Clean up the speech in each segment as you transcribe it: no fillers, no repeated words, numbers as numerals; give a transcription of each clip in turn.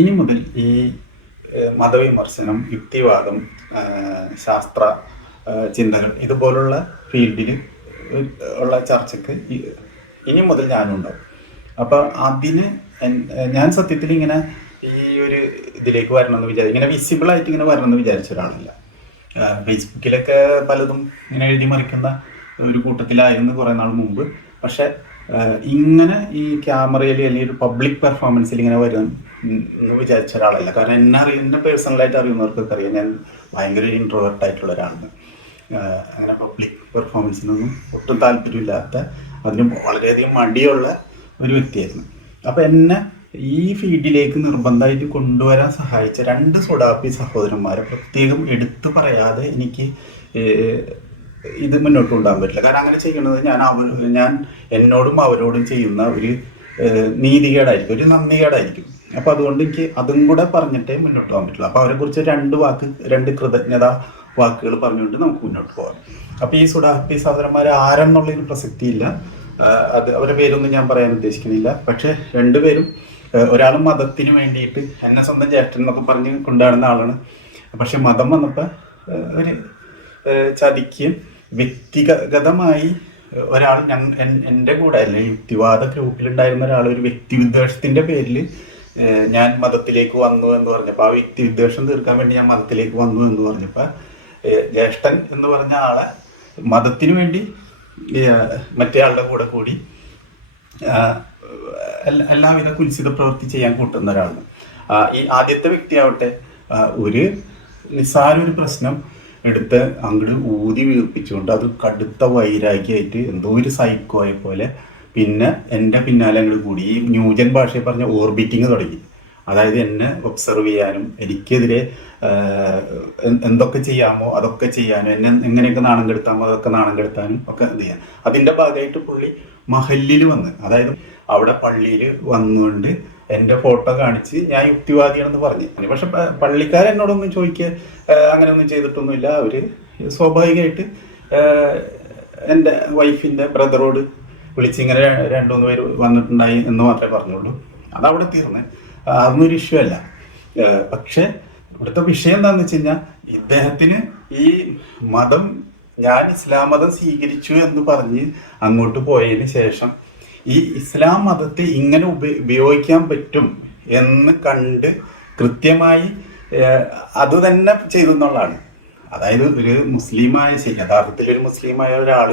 ഇനി മുതൽ ഈ മതവിമർശനം, യുക്തിവാദം, ശാസ്ത്ര ചിന്തകൾ ഇതുപോലുള്ള ഫീൽഡിൽ ഉള്ള ചർച്ചയ്ക്ക് ഇനി മുതൽ ഞാനും ഉണ്ടാവും. അപ്പം അതിന് ഞാൻ സത്യത്തിൽ ഇങ്ങനെ ഈ ഒരു ഇതിലേക്ക് വരണമെന്ന് വിചാരിക്കും, ഇങ്ങനെ വിസിബിളായിട്ട് ഇങ്ങനെ വരണമെന്ന് വിചാരിച്ച ഒരാളല്ല. ഫേസ്ബുക്കിലൊക്കെ പലതും ഇങ്ങനെ എഴുതി മറിക്കുന്ന ഒരു കൂട്ടത്തിലായിരുന്നു കുറേ നാൾ മുമ്പ്. പക്ഷെ ഇങ്ങനെ ഈ ക്യാമറയിൽ അല്ലെങ്കിൽ ഒരു പബ്ലിക് പെർഫോമൻസിൽ ഇങ്ങനെ വരും എന്ന് വിചാരിച്ച ഒരാളല്ല. കാരണം എന്നെ പേഴ്സണലായിട്ട് അറിയുന്നവർക്കൊക്കെ അറിയാം, ഞാൻ ഭയങ്കര ഇൻട്രോവേർട്ട് ആയിട്ടുള്ള ഒരാളാണ്. അങ്ങനെ പബ്ലിക് പെർഫോമൻസിനൊന്നും ഒട്ടും താല്പര്യമില്ലാത്ത, അതിന് വളരെയധികം മടിയുള്ള ഒരു വ്യക്തിയായിരുന്നു. അപ്പം എന്നെ ഈ ഫീൽഡിലേക്ക് നിർബന്ധമായിട്ട് കൊണ്ടുവരാൻ സഹായിച്ച രണ്ട് സുഡാപ്പി സഹോദരന്മാരെ പ്രത്യേകം എടുത്തു പറയാതെ എനിക്ക് ഇത് മുന്നോട്ട് കൊണ്ടുപോകാൻ പറ്റില്ല. കാരണം അങ്ങനെ ചെയ്യുന്നത് ഞാൻ എന്നോടും അവരോടും ചെയ്യുന്ന ഒരു നീതികേടായിരിക്കും, ഒരു നന്ദികേടായിരിക്കും. അപ്പം അതുകൊണ്ട് എനിക്ക് അതും കൂടെ പറഞ്ഞിട്ടേ മുന്നോട്ട് പോകാൻ പറ്റുള്ളൂ. അപ്പം അവരെക്കുറിച്ച് രണ്ട് കൃതജ്ഞതാ വാക്കുകൾ പറഞ്ഞുകൊണ്ട് നമുക്ക് മുന്നോട്ട് പോകാം. അപ്പം ഈ സുഡാപ്പി സഹോദരന്മാർ ആരെന്നുള്ളൊരു പ്രസക്തിയില്ല, അത് അവരുടെ പേരൊന്നും ഞാൻ പറയാൻ ഉദ്ദേശിക്കുന്നില്ല. പക്ഷെ രണ്ടുപേരും, ഒരാളും മതത്തിന് വേണ്ടിയിട്ട് എന്നെ സ്വന്തം ചേട്ടൻ എന്നൊക്കെ പറഞ്ഞ് കൊണ്ടുവരുന്ന ആളാണ്. പക്ഷെ മതം വന്നപ്പോൾ ഒരു ചതിക്കുകയും വ്യക്തിഗതമായി ഒരാൾ എൻ്റെ കൂടെ അല്ലെങ്കിൽ യുക്തിവാദ ഗ്രൂപ്പിലുണ്ടായിരുന്ന ഒരാൾ ഒരു വ്യക്തിവിദ്വേഷത്തിൻ്റെ പേരിൽ ഞാൻ മതത്തിലേക്ക് വന്നു എന്ന് പറഞ്ഞപ്പോൾ, ആ വ്യക്തിവിദ്വേഷം തീർക്കാൻ വേണ്ടി ഞാൻ മതത്തിലേക്ക് വന്നു എന്ന് പറഞ്ഞപ്പോൾ, ജ്യേഷ്ഠൻ എന്ന് പറഞ്ഞ ആളെ മതത്തിനു വേണ്ടി മറ്റേ ആളുടെ കൂടെ കൂടി എല്ലാവിധ കുൽസിത പ്രവൃത്തി ചെയ്യാൻ കൂട്ടുന്ന ഒരാളാണ്. ഈ ആദ്യത്തെ വ്യക്തിയാവട്ടെ ഒരു നിസ്സാര ഒരു പ്രശ്നം എടുത്ത് അങ്ങോട്ട് ഊതി വീർപ്പിച്ചുകൊണ്ട് അത് കടുത്ത വൈരാഗ്യമായിട്ട് എന്തോ ഒരു സൈക്കോയെ പോലെ പിന്നെ എൻ്റെ പിന്നാലെ അങ്ങോട്ട് കൂടി ഈ ന്യൂജൻ ഭാഷയിൽ പറഞ്ഞ ഓർബിറ്റിങ് തുടങ്ങി. അതായത് എന്നെ ഒബ്സർവ് ചെയ്യാനും എനിക്കെതിരെ എന്തൊക്കെ ചെയ്യാമോ അതൊക്കെ ചെയ്യാനും, എന്നെ എങ്ങനെയൊക്കെ നാണം കെടുത്താമോ അതൊക്കെ നാണം കെടുത്താനും ഒക്കെ എന്ത് ചെയ്യാൻ. അതിൻ്റെ ഭാഗമായിട്ട് പുള്ളി മഹല്ലിൽ വന്ന്, അതായത് അവിടെ പള്ളിയിൽ വന്നുകൊണ്ട് എൻ്റെ ഫോട്ടോ കാണിച്ച് ഞാൻ യുക്തിവാദിയാണെന്ന് പറഞ്ഞു. പക്ഷെ പള്ളിക്കാരെന്നോടൊന്നും ചോദിക്കുക അങ്ങനെയൊന്നും ചെയ്തിട്ടൊന്നുമില്ല. അവർ സ്വാഭാവികമായിട്ട് എൻ്റെ വൈഫിൻ്റെ ബ്രദറോട് വിളിച്ചിങ്ങനെ 2-3 പേര് വന്നിട്ടുണ്ടായി എന്ന് മാത്രമേ പറഞ്ഞുള്ളൂ. അതവിടെ തീർന്ന്, അതൊന്നൊരു ഇഷ്യൂ അല്ല. പക്ഷെ ഇവിടുത്തെ വിഷയം എന്താണെന്ന് വെച്ച് കഴിഞ്ഞാൽ, ഇദ്ദേഹത്തിന് ഈ മതം, ഞാൻ ഇസ്ലാം മതം സ്വീകരിച്ചു എന്ന് പറഞ്ഞ് അങ്ങോട്ട് പോയതിന് ശേഷം ഈ ഇസ്ലാം മതത്തെ ഇങ്ങനെ ഉപയോഗിക്കാൻ പറ്റും എന്ന് കണ്ട് കൃത്യമായി അത് തന്നെ ചെയ്തു എന്നുള്ളതാണ്. അതായത് ഒരു മുസ്ലിമായ, യഥാർത്ഥത്തിൽ ഒരു മുസ്ലിമായ ഒരാൾ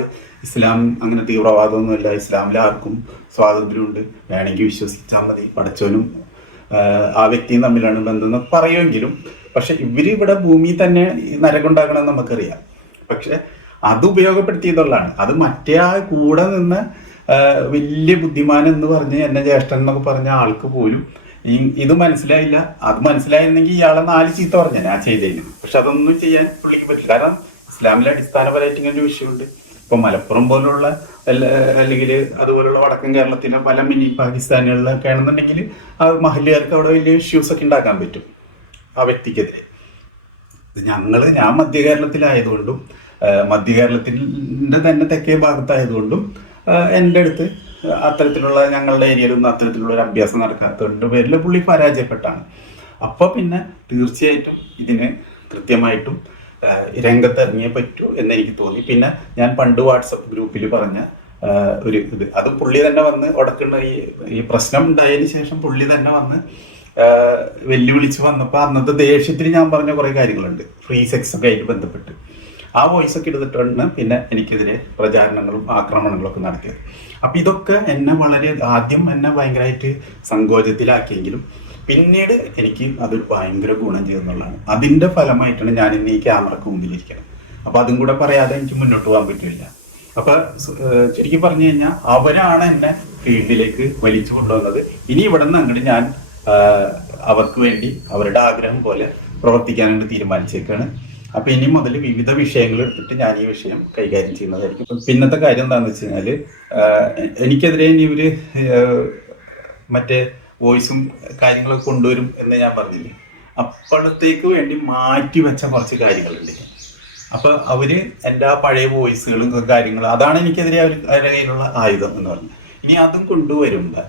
ഇസ്ലാം അങ്ങനെ തീവ്രവാദമൊന്നുമില്ല, ഇസ്ലാമിൽ ആർക്കും സ്വാതന്ത്ര്യമുണ്ട്, വേണമെങ്കിൽ വിശ്വസിച്ചാൽ മതി, പഠിച്ചവനും ആ വ്യക്തിയും തമ്മിലാണ് ബന്ധം എന്ന് പറയുമെങ്കിലും, പക്ഷെ ഇവിടെ ഭൂമിയിൽ തന്നെ നരകുണ്ടാക്കണമെന്ന് നമുക്കറിയാം. പക്ഷെ അത് ഉപയോഗപ്പെടുത്തിയതുള്ളതാണ്. അത് മറ്റേ ആ കൂടെ നിന്ന് വലിയ ബുദ്ധിമാൻ എന്ന് പറഞ്ഞ് എന്നെ ജ്യേഷ്ഠൻ എന്നൊക്കെ പറഞ്ഞ ആൾക്ക് പോലും ഇത് മനസ്സിലായില്ല. അത് മനസ്സിലായിരുന്നെങ്കിൽ ഇയാളെ 4 ചീത്ത പറഞ്ഞ ഞാൻ ചെയ്തതിന്. പക്ഷെ അതൊന്നും ചെയ്യാൻ പുള്ളിക്ക് പറ്റില്ല. കാരണം ഇസ്ലാമിലെ അടിസ്ഥാനപരമായിട്ട് ഇങ്ങനെ ഒരു വിഷയമുണ്ട്. ഇപ്പൊ മലപ്പുറം പോലുള്ള അല്ലെങ്കിൽ അതുപോലുള്ള വടക്കൻ കേരളത്തിലെ പല മിനി പാകിസ്ഥാനികളിലൊക്കെ ആണെന്നുണ്ടെങ്കിൽ ആ മഹല്ലുകാർക്ക് അവിടെ വലിയ ഇഷ്യൂസ് ഒക്കെ ഉണ്ടാക്കാൻ പറ്റും ആ വ്യക്തിക്കെതിരെ. ഞാൻ മധ്യ കേരളത്തിലായതുകൊണ്ടും മധ്യ കേരളത്തിൻ്റെ തന്നെ തെക്കേ ഭാഗത്തായതുകൊണ്ടും എൻ്റെ അടുത്ത് അത്തരത്തിലുള്ള, ഞങ്ങളുടെ ഏരിയയിലൊന്നും അത്തരത്തിലുള്ള ഒരു അഭ്യാസം നടക്കാത്തതിൻ്റെ പേരിൽ പുള്ളി പരാജയപ്പെട്ടാണ്. അപ്പോൾ പിന്നെ തീർച്ചയായിട്ടും ഇതിന് കൃത്യമായിട്ടും രംഗത്തിറങ്ങിയേ പറ്റൂ എന്നെനിക്ക് തോന്നി. പിന്നെ ഞാൻ പണ്ട് വാട്സപ്പ് ഗ്രൂപ്പിൽ പറഞ്ഞ ഒരു ഇത്, അത് പുള്ളി തന്നെ വന്ന് ഉടക്കുന്ന ഈ പ്രശ്നം ഉണ്ടായതിന് ശേഷം പുള്ളി തന്നെ വന്ന് വെല്ലുവിളിച്ച് വന്നപ്പോൾ അന്നത്തെ ദേഷ്യത്തിൽ ഞാൻ പറഞ്ഞ കുറേ കാര്യങ്ങളുണ്ട് ഫ്രീ സെക്സ് ഒക്കെ ആയിട്ട് ബന്ധപ്പെട്ട്. ആ വോയിസ് ഒക്കെ എടുത്തിട്ടാണ് പിന്നെ എനിക്കെതിരെ പ്രചാരണങ്ങളും ആക്രമണങ്ങളും ഒക്കെ നടത്തിയത്. അപ്പം ഇതൊക്കെ ആദ്യം എന്നെ ഭയങ്കരമായിട്ട് സങ്കോചത്തിലാക്കിയെങ്കിലും പിന്നീട് എനിക്ക് അതൊരു ഭയങ്കര ഗുണം ചെയ്തെന്നുള്ളതാണ്. അതിൻ്റെ ഫലമായിട്ടാണ് ഞാൻ ഇന്ന് ഈ ക്യാമറക്ക് മുമ്പിലിരിക്കുന്നത്. അപ്പം അതും കൂടെ പറയാതെ എനിക്ക് മുന്നോട്ട് പോകാൻ പറ്റില്ല. അപ്പം ശരിക്കും പറഞ്ഞു കഴിഞ്ഞാൽ അവരാണ് എന്നെ ഫീൽഡിലേക്ക് വലിച്ചു കൊണ്ടുവന്നത്. ഇനി ഇവിടെ നിന്ന് അങ്ങോട്ട് ഞാൻ അവർക്ക് വേണ്ടി അവരുടെ ആഗ്രഹം പോലെ പ്രവർത്തിക്കാനായിട്ട് തീരുമാനിച്ചേക്കാണ്. അപ്പം ഇനി മുതൽ വിവിധ വിഷയങ്ങൾ എടുത്തിട്ട് ഞാൻ ഈ വിഷയം കൈകാര്യം ചെയ്യുന്നതായിരിക്കും. പിന്നത്തെ കാര്യം എന്താണെന്ന് വെച്ച് കഴിഞ്ഞാൽ, എനിക്കെതിരെ ഇനി ഇവർ മറ്റേ വോയിസും കാര്യങ്ങളൊക്കെ കൊണ്ടുവരും എന്ന് ഞാൻ പറഞ്ഞില്ലേ, അപ്പോഴത്തേക്ക് വേണ്ടി മാറ്റി വെച്ച കുറച്ച് കാര്യങ്ങളുണ്ട്. അപ്പോൾ അവർ എൻ്റെ ആ പഴയ വോയിസുകളും കാര്യങ്ങളും, അതാണ് എനിക്കെതിരെ അവരുടെ കയ്യിലുള്ള ആയുധം എന്ന് പറഞ്ഞത്. ഇനി അതും കൊണ്ടുവരുമ്പോൾ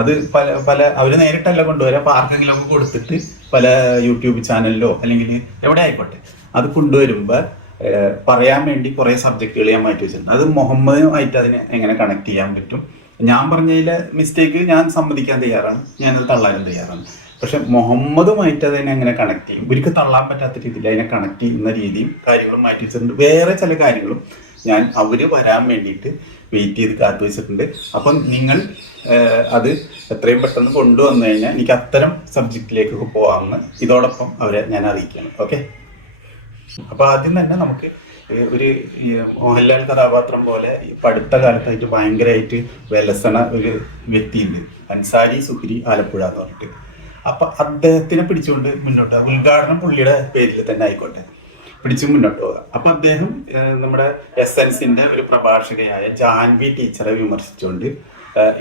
അത് പല പല അവർ നേരിട്ടല്ല കൊണ്ടുവരാം, അപ്പോൾ ആർക്കെങ്കിലും ഒക്കെ കൊടുത്തിട്ട് പല യൂട്യൂബ് ചാനലിലോ അല്ലെങ്കിൽ എവിടെ ആയിക്കോട്ടെ അത് കൊണ്ടുവരുമ്പോൾ പറയാൻ വേണ്ടി കുറേ സബ്ജക്റ്റുകൾ ഞാൻ മാറ്റി വെച്ചിട്ടുണ്ട്. അത് മുഹമ്മദുമായിട്ട് അതിനെ എങ്ങനെ കണക്ട് ചെയ്യാൻ പറ്റും, ഞാൻ പറഞ്ഞതിലെ മിസ്റ്റേക്ക് ഞാൻ സമ്മതിക്കാൻ തയ്യാറാണ്, ഞാനത് തള്ളാനും തയ്യാറാണ്. പക്ഷെ മുഹമ്മദുമായിട്ട് അതിനെ എങ്ങനെ കണക്ട് ചെയ്യും, ഒരിക്കൽ തള്ളാൻ പറ്റാത്ത രീതിയിൽ അതിനെ കണക്ട് ചെയ്യുന്ന രീതിയും കാര്യങ്ങളും മാറ്റി വെച്ചിട്ടുണ്ട്. വേറെ ചില കാര്യങ്ങളും ഞാൻ അവർ വരാൻ വേണ്ടിയിട്ട് വെയിറ്റ് ചെയ്ത് കാത്തു വെച്ചിട്ടുണ്ട്. അപ്പം നിങ്ങൾ അത് എത്രയും പെട്ടെന്ന് കൊണ്ടുവന്നു കഴിഞ്ഞാൽ എനിക്ക് അത്തരം സബ്ജക്റ്റിലേക്ക് പോകാമെന്ന് ഇതോടൊപ്പം അവരെ ഞാൻ അറിയിക്കുകയാണ്. ഓക്കെ, അപ്പോൾ ആദ്യം തന്നെ നമുക്ക് ഒരു മോഹൻലാൽ കഥാപാത്രം പോലെ ഇപ്പം അടുത്ത കാലത്തായിട്ട് ഭയങ്കരമായിട്ട് വിലസണ ഒരു വ്യക്തിയുണ്ട്, അൻസാരി സുഹരി ആലപ്പുഴ എന്ന് പറഞ്ഞിട്ട്. അപ്പം അദ്ദേഹത്തിനെ പിടിച്ചുകൊണ്ട് മുന്നോട്ട്, ഉദ്ഘാടനം പുള്ളിയുടെ പേരിൽ തന്നെ ആയിക്കോട്ടെ, പിടിച്ച് മുന്നോട്ട് പോകാം. അപ്പം അദ്ദേഹം നമ്മുടെ എസൻസിന്റെ ഒരു പ്രഭാഷകയായ ജാൻവി ടീച്ചറെ വിമർശിച്ചുകൊണ്ട്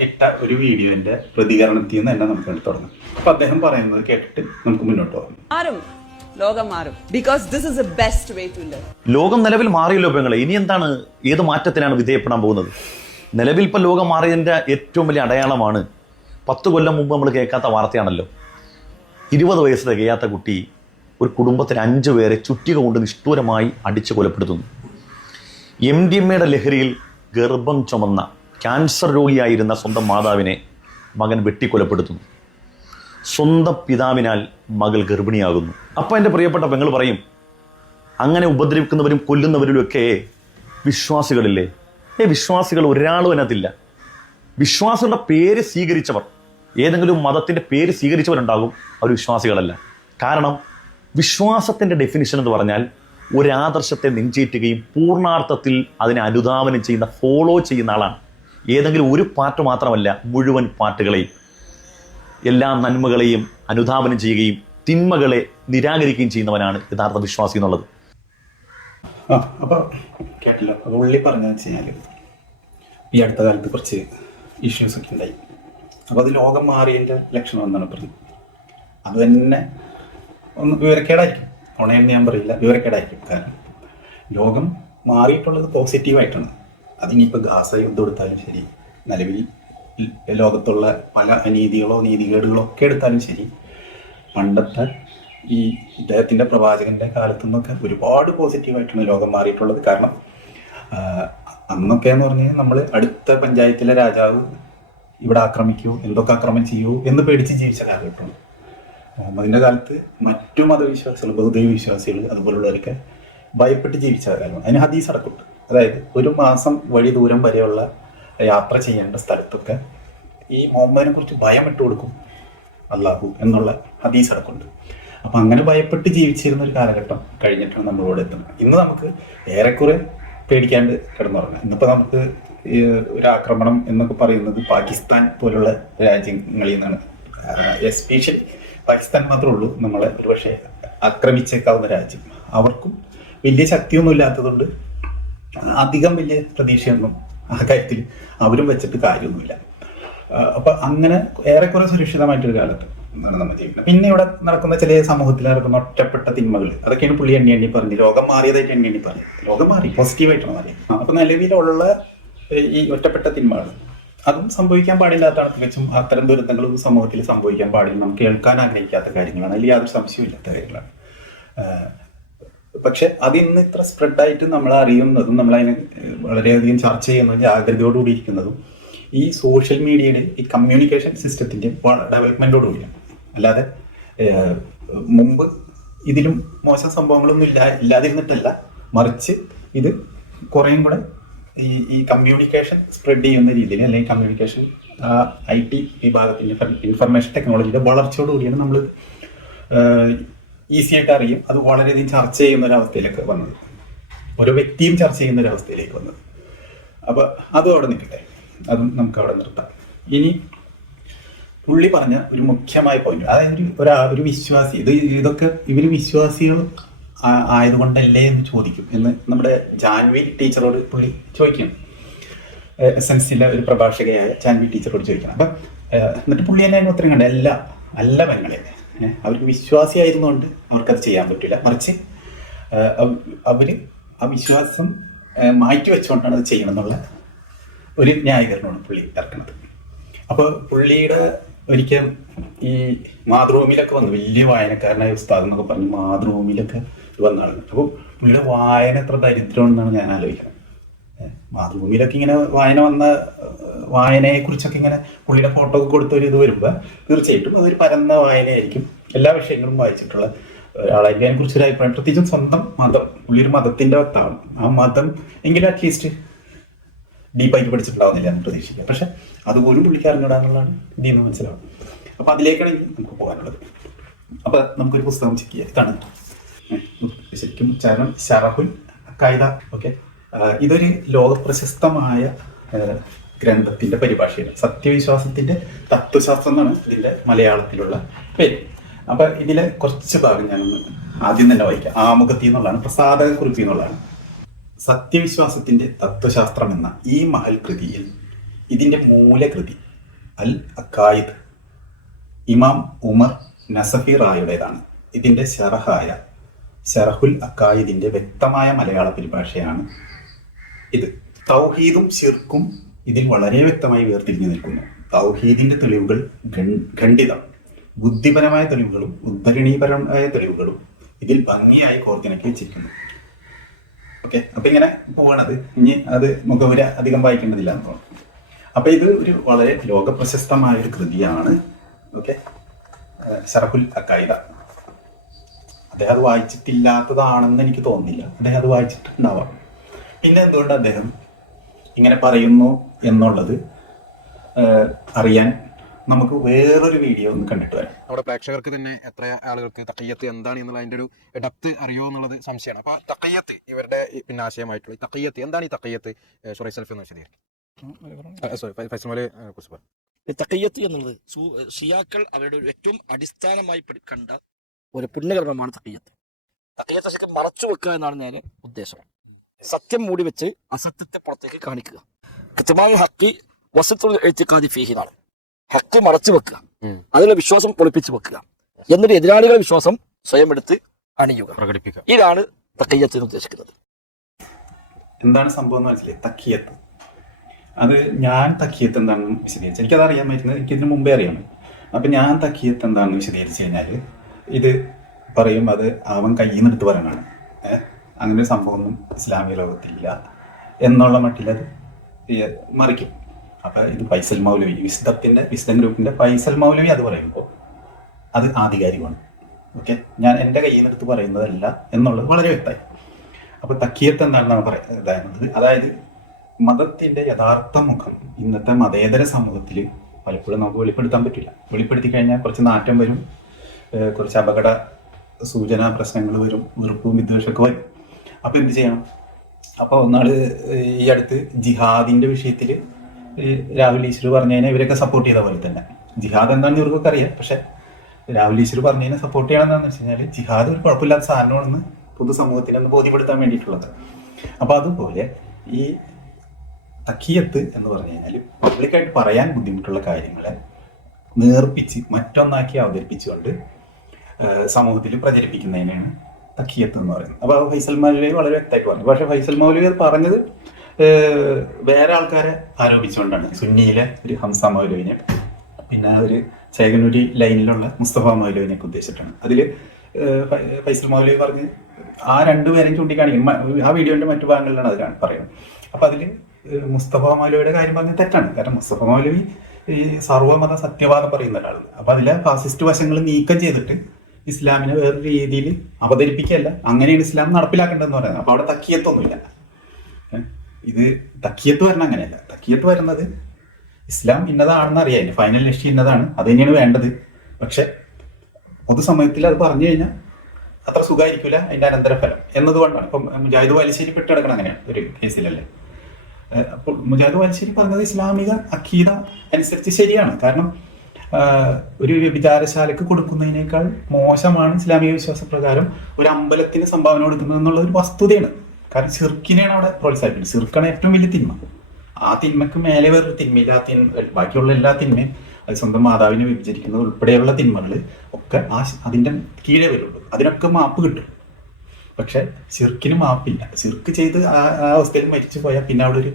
ഇട്ട ഒരു വീഡിയോന്റെ പ്രതികരണത്തിൽ നിന്ന് തന്നെ നമുക്ക് തുടങ്ങാം. അപ്പം അദ്ദേഹം പറയുന്നത് കേട്ടിട്ട് നമുക്ക് മുന്നോട്ട് പോകാം. ലോകം മാറും, because this is the best way to live. ലോകം നിലവിൽ മാറിയല്ലോ പെങ്ങളെ, ഇനി എന്താണ്, ഏത് മാറ്റത്തിനാണ് വിധേയപ്പെടാൻ പോകുന്നത്? നിലവിൽ ഇപ്പോൾ ലോകം മാറിയതിൻ്റെ ഏറ്റവും വലിയ അടയാളമാണ് 10 കൊല്ലം മുമ്പ് നമ്മൾ കേൾക്കാത്ത വാർത്തയാണല്ലോ. 20 വയസ്സ് തികയാത്ത കുട്ടി ഒരു കുടുംബത്തിൽ 5 പേരെ ചുറ്റിക കൊണ്ട് നിഷ്ഠൂരമായി അടിച്ചു കൊലപ്പെടുത്തുന്നു. MDMA ലഹരിയിൽ ഗർഭം ചുമന്ന ക്യാൻസർ രോഗിയായിരുന്ന സ്വന്തം മാതാവിനെ മകൻ വെട്ടിക്കൊലപ്പെടുത്തുന്നു. സ്വന്തം പിതാവിനാൽ മകൾ ഗർഭിണിയാകുന്നു. അപ്പം എൻ്റെ പ്രിയപ്പെട്ട പെങ്ങൾ പറയും, അങ്ങനെ ഉപദ്രവിക്കുന്നവരും കൊല്ലുന്നവരിലുമൊക്കെ വിശ്വാസികളില്ലേ? വിശ്വാസികൾ ഒരാളും അതിനകത്തില്ല. വിശ്വാസികളുടെ പേര് സ്വീകരിച്ചവർ, ഏതെങ്കിലും മതത്തിൻ്റെ പേര് സ്വീകരിച്ചവരുണ്ടാകും, അവർ വിശ്വാസികളല്ല. കാരണം വിശ്വാസത്തിൻ്റെ ഡെഫിനിഷൻ എന്ന് പറഞ്ഞാൽ ഒരാദർശത്തെ നെഞ്ചേറ്റുകയും പൂർണ്ണാർത്ഥത്തിൽ അതിനെ അനുധാവനം ചെയ്യുന്ന, ഫോളോ ചെയ്യുന്ന ആളാണ്. ഏതെങ്കിലും ഒരു പാർട്ട് മാത്രമല്ല, മുഴുവൻ പാർട്ടുകളെയും, എല്ലാ നന്മകളെയും അനുധാവനം ചെയ്യുകയും തിന്മകളെ നിരാകരിക്കുകയും ചെയ്യുന്നവനാണ് യഥാർത്ഥ വിശ്വാസി എന്നുള്ളത്. അപ്പോൾ കേട്ടല്ലോ, അപ്പോൾ ഉള്ളി പറഞ്ഞതെന്ന് വെച്ച് കഴിഞ്ഞാൽ ഈ അടുത്ത കാലത്ത് കുറച്ച് ഇഷ്യൂസൊക്കെ ഉണ്ടായി. അപ്പോൾ അത് ലോകം മാറിയതിൻ്റെ ലക്ഷണം എന്നാണ് പറഞ്ഞത്. അത് തന്നെ ഒന്ന് വിവരക്കേടായിരിക്കും, ഉണയെന്ന് ഞാൻ പറയില്ല, വിവരക്കേടായിരിക്കും. കാരണം ലോകം മാറിയിട്ടുള്ളത് പോസിറ്റീവായിട്ടാണ്. അതിനിപ്പോൾ ഗാസ യുദ്ധം എടുത്താലും ശരി, നിലവിൽ ലോകത്തുള്ള പല അനീതികളോ നീതികേടുകളോ ഒക്കെ എടുത്താലും ശരി, പണ്ടത്തെ ഈ ഇദ്ദേഹത്തിൻ്റെ പ്രവാചകൻ്റെ കാലത്തു നിന്നൊക്കെ ഒരുപാട് പോസിറ്റീവായിട്ടാണ് ലോകം മാറിയിട്ടുള്ളത്. കാരണം അന്നൊക്കെ എന്ന് പറഞ്ഞാൽ നമ്മൾ അടുത്ത പഞ്ചായത്തിലെ രാജാവ് ഇവിടെ ആക്രമിക്കൂ, എന്തൊക്കെ ആക്രമണം ചെയ്യൂ എന്ന് പേടിച്ച് ജീവിച്ച കാലഘട്ടമാണ്. മുഹമ്മദിൻ്റെ കാലത്ത് മറ്റു മതവിശ്വാസികൾ, ബഹുദൈവ വിശ്വാസികൾ അതുപോലുള്ളവരൊക്കെ ഭയപ്പെട്ട് ജീവിച്ച കാലമാണ്. അതിന് ഹദീസ് അടക്കമുണ്ട്. അതായത് 1 മാസം വഴി ദൂരം വരെയുള്ള യാത്ര ചെയ്യേണ്ട സ്ഥലത്തൊക്കെ ഈ മുഹമ്മദിനെ കുറിച്ച് ഭയം ഇട്ട് കൊടുക്കും അള്ളാഹു എന്നുള്ള ഹദീസ് അടക്കമുണ്ട്. അപ്പം അങ്ങനെ ഭയപ്പെട്ട് ജീവിച്ചിരുന്ന ഒരു കാലഘട്ടം കഴിഞ്ഞിട്ടാണ് നമ്മളിവിടെ എത്തുന്നത്. ഇന്ന് നമുക്ക് ഏറെക്കുറെ പേടിക്കാണ്ട് കിടന്നുറങ്ങാം. ഇന്നിപ്പോൾ നമുക്ക് ഒരു ആക്രമണം എന്നൊക്കെ പറയുന്നത് പാകിസ്ഥാൻ പോലുള്ള രാജ്യങ്ങളിൽ നിന്നാണ്. എസ്പെഷ്യലി പാകിസ്ഥാൻ മാത്രമേ ഉള്ളൂ നമ്മളെ ഒരുപക്ഷെ ആക്രമിച്ചേക്കാവുന്ന രാജ്യം. അവർക്കും വലിയ ശക്തിയൊന്നും ഇല്ലാത്തതുകൊണ്ട് അധികം വലിയ പ്രതീക്ഷയൊന്നും ആ കാര്യത്തിൽ അവരും വെച്ചിട്ട് കാര്യമൊന്നുമില്ല. അപ്പം അങ്ങനെ ഏറെക്കുറെ സുരക്ഷിതമായിട്ടൊരു കാലത്ത് നമ്മൾ ജീവിക്കുന്നത്. പിന്നെ ഇവിടെ നടക്കുന്ന ചില സമൂഹത്തിൽ നടക്കുന്ന ഒറ്റപ്പെട്ട തിന്മകൾ, അതൊക്കെയാണ് പുള്ളി എണ്ണി പറഞ്ഞ് ലോകം മാറിയതായിട്ട് എണ്ണി പറഞ്ഞത്. ലോകം മാറി, പോസിറ്റീവായിട്ടാണ് മാറിയത്. അപ്പം നിലവിലുള്ള ഈ ഒറ്റപ്പെട്ട തിന്മകൾ അതും സംഭവിക്കാൻ പാടില്ലാത്തതാണ്. തികച്ചും അത്തരം ദുരന്തങ്ങളും സമൂഹത്തിൽ സംഭവിക്കാൻ പാടില്ല. നമുക്ക് കേൾക്കാൻ ആഗ്രഹിക്കാത്ത കാര്യങ്ങളാണ്, അതിൽ യാതൊരു സംശയമില്ലാത്ത കാര്യങ്ങളാണ്. പക്ഷെ അതിന്ന് ഇത്ര സ്പ്രെഡായിട്ട് നമ്മൾ അറിയുന്നതും നമ്മളതിനെ വളരെയധികം ചർച്ച ചെയ്യുന്നതും ജാഗ്രതയോടുകൂടി ഇരിക്കുന്നതും ഈ സോഷ്യൽ മീഡിയയുടെ ഈ കമ്മ്യൂണിക്കേഷൻ സിസ്റ്റത്തിൻ്റെ ഡെവലപ്മെൻറ്റോടുകൂടിയാണ്. അല്ലാതെ മുമ്പ് ഇതിലും മോശം സംഭവങ്ങളൊന്നും ഇല്ലാതിരുന്നിട്ടല്ല, മറിച്ച് ഇത് കുറേയും കൂടെ ഈ കമ്മ്യൂണിക്കേഷൻ സ്പ്രെഡ് ചെയ്യുന്ന രീതിയിൽ, അല്ലെങ്കിൽ കമ്മ്യൂണിക്കേഷൻ IT വിഭാഗത്തിൻ്റെ ഇൻഫർമേഷൻ ടെക്നോളജിയുടെ വളർച്ചയോടുകൂടിയാണ് നമ്മൾ ഈസി ആയിട്ട് അറിയും. അത് വളരെയധികം ചർച്ച ചെയ്യുന്ന ഒരവസ്ഥയിലേക്ക് വന്നത്, ഓരോ വ്യക്തിയും ചർച്ച ചെയ്യുന്ന ഒരവസ്ഥയിലേക്ക് വന്നത്. അപ്പോൾ അതും അവിടെ നിൽക്കട്ടെ, അതും നമുക്ക് അവിടെ നിർത്താം. ഇനി പുള്ളി പറഞ്ഞ ഒരു മുഖ്യമായ പോയിന്റ്, അതായത് ഒരു വിശ്വാസി, ഇതൊക്കെ ഇവർ വിശ്വാസികൾ ആയതുകൊണ്ടല്ലേ എന്ന് ചോദിക്കും എന്ന് നമ്മുടെ ജാൻവി ടീച്ചറോട് പുള്ളി ചോദിക്കണം. എസൻസിലെ ഒരു പ്രഭാഷകയായ ജാൻവി ടീച്ചറോട് ചോദിക്കണം. അപ്പം എന്നിട്ട് പുള്ളി തന്നെ അതിന് ഉത്തരം കണ്ടത് അല്ല പെങ്ങളെ, അവർക്ക് വിശ്വാസിയായിരുന്നുകൊണ്ട് അവർക്കത് ചെയ്യാൻ പറ്റില്ല, മറിച്ച് അവർ ആ വിശ്വാസം മാറ്റി വെച്ചുകൊണ്ടാണ് അത് ചെയ്യണം എന്നുള്ള ഒരു ന്യായീകരണമാണ് പുള്ളി ഇറക്കുന്നത്. അപ്പോൾ പുള്ളിയുടെ ഒരിക്കൽ ഈ മാതൃഭൂമിയിലൊക്കെ വന്നു, വലിയ വായനക്കാരനായ ഉസ്താദ് എന്നൊക്കെ പറഞ്ഞ് മാതൃഭൂമിയിലൊക്കെ വന്ന ആളുണ്ട്. അപ്പോൾ പുള്ളിയുടെ വായന എത്ര ദരിദ്രം എന്നാണ് ഞാൻ ആലോചിക്കുന്നത്. മാതൃഭൂമിയിലൊക്കെ ഇങ്ങനെ വായന വന്ന വായനയെക്കുറിച്ചൊക്കെ ഇങ്ങനെ പുള്ളിയുടെ ഫോട്ടോ ഒക്കെ കൊടുത്തൊരു ഇത് വരുമ്പോൾ തീർച്ചയായിട്ടും അതൊരു പരന്ന വായനയായിരിക്കും. എല്ലാ വിഷയങ്ങളും വായിച്ചിട്ടുള്ള ഒരാളായിരിക്കും. അതിനെക്കുറിച്ചൊരു അഭിപ്രായം, പ്രത്യേകിച്ചും സ്വന്തം മതം, പുള്ളിയൊരു മതത്തിൻ്റെ വക്താണ്. ആ മതം എങ്കിലും അറ്റ്ലീസ്റ്റ് ഡീപ്പായിട്ട് പഠിച്ചിട്ടുണ്ടാവുന്നില്ല എന്ന് പ്രതീക്ഷിക്കുക. പക്ഷെ അതുപോലും പുള്ളിക്ക് അറിഞ്ഞിടാനുള്ളതാണ് ഇതിൽ നിന്ന് മനസ്സിലാവും. അപ്പൊ അതിലേക്കാണ് നമുക്ക് പോകാനുള്ളത്. അപ്പൊ നമുക്കൊരു പുസ്തകം ചെക്ക് ചെയ്യാം. ഇതാണ് ശരിക്കും ഉച്ചാരണം ശറഹുൽ അഖായിദ. ഓക്കെ, ഇതൊരു ലോകപ്രശസ്തമായ ഗ്രന്ഥത്തിന്റെ പരിഭാഷയാണ്. സത്യവിശ്വാസത്തിന്റെ തത്വശാസ്ത്രം എന്നാണ് ഇതിന്റെ മലയാളത്തിലുള്ള പേര്. അപ്പൊ ഇതിലെ കുറച്ച് ഭാഗം ഞാനൊന്ന് ആദ്യം തന്നെ വായിക്കാം. ആമുഖത്തിൽ നിന്നുള്ളതാണ്, പ്രസാദകുറിപ്പി എന്നുള്ളതാണ്. സത്യവിശ്വാസത്തിന്റെ തത്വശാസ്ത്രം എന്ന ഈ മഹൽ കൃതിയിൽ ഇതിന്റെ മൂലകൃതി അൽ അഖായിദ് ഇമാം ഉമർ നസഫി റായുടേതാണ്. ഇതിന്റെ ശറഹായ ശറഹുൽ അഖായിദിന്റെ വ്യക്തമായ മലയാള പരിഭാഷയാണ് ഇത്. തൗഹീദും ശിർക്കും ഇതിൽ വളരെ വ്യക്തമായി വേർതിരിഞ്ഞു നിൽക്കുന്നു. തൗഹീദിന്റെ തെളിവുകൾ ഖണ്ഡിതം, ബുദ്ധിപരമായ തെളിവുകളും ഉദ്ധരണീപരമായ തെളിവുകളും ഇതിൽ ഭംഗിയായി കോർത്തിണക്കി വെച്ചിരിക്കുന്നു. ഓക്കെ, അപ്പൊ ഇങ്ങനെ പോവാണത്. ഇനി അത് മുഖവുര അധികം വായിക്കേണ്ടതില്ല എന്ന് തോന്നുന്നു. അപ്പൊ ഇത് ഒരു വളരെ ലോകപ്രശസ്തമായ ഒരു കൃതിയാണ്. ഓക്കെ, ശറഹുൽ അഖായിദ. അദ്ദേഹം അത് വായിച്ചിട്ടില്ലാത്തതാണെന്ന് എനിക്ക് തോന്നുന്നില്ല. അദ്ദേഹം അത് വായിച്ചിട്ടുണ്ടാവാം. പിന്നെ എന്തുകൊണ്ട് അദ്ദേഹം ഇങ്ങനെ പറയുന്നു എന്നുള്ളത് അറിയാൻ നമുക്ക് വേറൊരു വീഡിയോ ഒന്ന് കണ്ടിട്ട് വരാം. നമ്മുടെ പ്രേക്ഷകർക്ക് തന്നെ എത്ര ആളുകൾക്ക് തഖിയ്യത്ത് എന്താണ് എന്നുള്ള അതിന്റെ ഒരു ഡെപ്ത് അറിയോ എന്നുള്ളത് സംശയമാണ്. അപ്പൊ തഖിയ്യത്ത് ഇവരുടെ പിന്നെ ആശയമായിട്ടുള്ള തഖിയ്യത്ത് എന്താണ്? ഈ തഖിയ്യത്ത് ഷുറൈ സൽഫി എന്ന് വിശദീകരിക്കും. ഫൈസൽ മോലെ കുറിച്ച് പറയാം. തഖിയ്യത്ത് എന്നുള്ളത് ഷിയാക്കൾ അവരുടെ ഏറ്റവും അടിസ്ഥാനമായി കണ്ട ഒരു പുണ്യകർമ്മമാണ് തഖിയ്യത്ത്. തഖിയ്യത്ത് ശരിക്കും മറച്ചു വെക്കുക എന്നാണ് ഞാൻ ഉദ്ദേശം. സത്യം മൂടി വെച്ച് അസത്യത്തെ പുറത്തേക്ക് കാണിക്കുക. കൃത്യമായ ഹക്കി വസത്തുൽ ഇഅ്തിഖാദി ഫീഹി എന്നാണ്. ഹക്ക് മറച്ചു വെക്കുക, അതിലെ വിശ്വാസം ഒളിപ്പിച്ചു വെക്കുക, എന്നിട്ട് എതിരാളികളുടെ വിശ്വാസം സ്വയം എടുത്ത് അണിയുക, പ്രകടിപ്പിക്കുക. ഇതാണ് തഖിയ്യത്ത് എന്ന് ഉദ്ദേശിക്കുന്നത്. എന്താണ് സംഭവം എന്ന് മനസ്സിലായി? തഖിയ്യത്ത് അത് ഞാൻ തഖിയ്യത്ത് എന്താണെന്ന് വിശദീകരിച്ചു. എനിക്കത് അറിയാൻ പറ്റുന്നത് എനിക്കിതിന് മുമ്പേ അറിയാം. അപ്പം ഞാൻ തഖിയ്യത്ത് എന്താണെന്ന് വിശദീകരിച്ചു കഴിഞ്ഞാൽ ഇത് പറയും അത് അവൻ കയ്യിൽ നിന്ന് എടുത്ത് പറയണതാണ്. അങ്ങനെ ഒരു സംഭവമൊന്നും ഇസ്ലാമിക ലോകത്തില്ല എന്നുള്ള മട്ടിലത് മറിക്കും. അപ്പം ഇത് ഫൈസൽ മൗലവി, വിസ്ഡം ഗ്രൂപ്പിൻ്റെ ഫൈസൽ മൗലവി അത് പറയുമ്പോൾ അത് ആധികാരികമാണ്. ഓക്കെ, ഞാൻ എൻ്റെ കയ്യിൽ നിന്ന് എടുത്ത് പറയുന്നതല്ല എന്നുള്ളത് വളരെ വ്യക്തമായി. അപ്പോൾ തഖിയ്യത്ത് എന്താണെന്നാണ് പറയുന്നത്. അതായത് മതത്തിൻ്റെ യഥാർത്ഥ മുഖം ഇന്നത്തെ മതേതര സമൂഹത്തിൽ പലപ്പോഴും നമുക്ക് വെളിപ്പെടുത്താൻ പറ്റില്ല. വെളിപ്പെടുത്തി കഴിഞ്ഞാൽ കുറച്ച് നാറ്റം വരും, കുറച്ച് അപകട സൂചനാ പ്രശ്നങ്ങൾ വരും, വെറുപ്പും വിദ്വേഷമൊക്കെ വരും. അപ്പോൾ എന്ത് ചെയ്യണം? അപ്പോൾ ഒന്നാൾ ഈ അടുത്ത് ജിഹാദിൻ്റെ വിഷയത്തിൽ രാഹുൽ ഈശ്വർ പറഞ്ഞതിനെ ഇവരൊക്കെ സപ്പോർട്ട് ചെയ്ത പോലെ തന്നെ ജിഹാദ് എന്താണെന്ന് ഇവർക്കൊക്കെ അറിയാം. പക്ഷെ രാഹുൽ ഈശ്വർ പറഞ്ഞതിനെ സപ്പോർട്ട് ചെയ്യണം എന്താണെന്ന് വെച്ച് കഴിഞ്ഞാൽ ജിഹാദ് ഒരു കുഴപ്പമില്ലാത്ത സാധനമാണെന്ന് പൊതുസമൂഹത്തിനൊന്ന് ബോധ്യപ്പെടുത്താൻ വേണ്ടിയിട്ടുള്ളത്. അപ്പോൾ അതുപോലെ ഈ തഖിയ്യത്ത് എന്ന് പറഞ്ഞു കഴിഞ്ഞാൽ പബ്ലിക്കായിട്ട് പറയാൻ ബുദ്ധിമുട്ടുള്ള കാര്യങ്ങളെ നേർപ്പിച്ച് മറ്റൊന്നാക്കി അവതരിപ്പിച്ചുകൊണ്ട് സമൂഹത്തിൽ പ്രചരിപ്പിക്കുന്നതിനാണ് തഖിയ്യത്ത് എന്ന് പറയുന്നത്. അപ്പോൾ ഫൈസൽ മൗലവി വളരെ വ്യക്തമായിട്ട് പറഞ്ഞു. പക്ഷേ ഫൈസൽ മൗലവി അത് പറഞ്ഞത് വേറെ ആൾക്കാരെ ആരോപിച്ചുകൊണ്ടാണ്. സുന്നിയിലെ ഒരു ഹംസ മൗലവിനെ, പിന്നെ ഒരു ചേകനൂരി ലൈനിലുള്ള മുസ്തഫ മൗലവിനെ ഉദ്ദേശിച്ചിട്ടാണ്. അതിൽ ഫൈസൽ മൗലവി പറഞ്ഞ് ആ രണ്ടുപേരെയും ചൂണ്ടിക്കാണിക്കും. ആ വീഡിയോന്റെ മറ്റു ഭാഗങ്ങളിലാണ് അതിലാണ് പറയുന്നത്. അപ്പം അതിൽ മുസ്തഫ മൗലവിയുടെ കാര്യം പറഞ്ഞത് തെറ്റാണ്. കാരണം മുസ്തഫ മൗലവി ഈ സർവ്വമത സത്യവാദം പറയുന്ന ഒരാളാണ്. അപ്പം അതിലെ ഫാസിസ്റ്റ് വശങ്ങൾ നീക്കം ചെയ്തിട്ട് ഇസ്ലാമിനെ വേറൊരു രീതിയിൽ അവതരിപ്പിക്കുകയല്ല, അങ്ങനെയാണ് ഇസ്ലാം നടപ്പിലാക്കേണ്ടതെന്ന് പറയുന്നത്. അപ്പോൾ അവിടെ തഖിയ്യത്തൊന്നുമില്ല. ഇത് തഖിയ്യത്ത് വരുന്ന അങ്ങനെയല്ല. തഖിയ്യത്ത് വരുന്നത് ഇസ്ലാം ഇന്നതാണെന്ന് അറിയാം, അതിൻ്റെ ഫൈനൽ ലക്ഷ്യം ഇന്നതാണ്, അത് തന്നെയാണ് വേണ്ടത്. പക്ഷെ പൊതുസമയത്തിൽ അത് പറഞ്ഞു കഴിഞ്ഞാൽ അത്ര സുഖമായിരിക്കില്ല അതിൻ്റെ അനന്തരഫലം എന്നതുകൊണ്ടാണ്. ഇപ്പം മുജാഹിദ് വാലിശ്ശേരി പെട്ട് കിടക്കണം അങ്ങനെയാണ് ഒരു കേസിലല്ലേ. അപ്പോൾ മുജാഹിദ് വാലിശ്ശേരി പറഞ്ഞത് ഇസ്ലാമിക അഖീദ അനുസരിച്ച് ശരിയാണ്. കാരണം ഒരു വ്യഭിചാരശാലയ്ക്ക് കൊടുക്കുന്നതിനേക്കാൾ മോശമാണ് ഇസ്ലാമിക വിശ്വാസപ്രകാരം ഒരു അമ്പലത്തിന് സംഭാവന കൊടുക്കുന്നത് എന്നുള്ള ഒരു വസ്തുതയാണ്. കാരണം ശിർക്കിനെയാണ് അവിടെ പ്രോത്സാഹിപ്പിക്കുന്നത്. ശിർക്കാണ് ഏറ്റവും വലിയ തിന്മ. ആ തിന്മക്ക് മേലെ വേറൊരു തിന്മയില്ല. ആ ബാക്കിയുള്ള എല്ലാ തിന്മയും, അത് സ്വന്തം മാതാവിനെ വിഭജിക്കുന്നത് ഉൾപ്പെടെയുള്ള തിന്മകൾ ഒക്കെ അതിൻ്റെ കീഴേ വരുള്ളൂ. അതിനൊക്കെ മാപ്പ് കിട്ടും. പക്ഷെ ശിർക്കിന് മാപ്പില്ല. ശിർക്ക് ചെയ്ത് ആ അവസ്ഥയിൽ മരിച്ചു പോയാൽ പിന്നെ അവിടെ ഒരു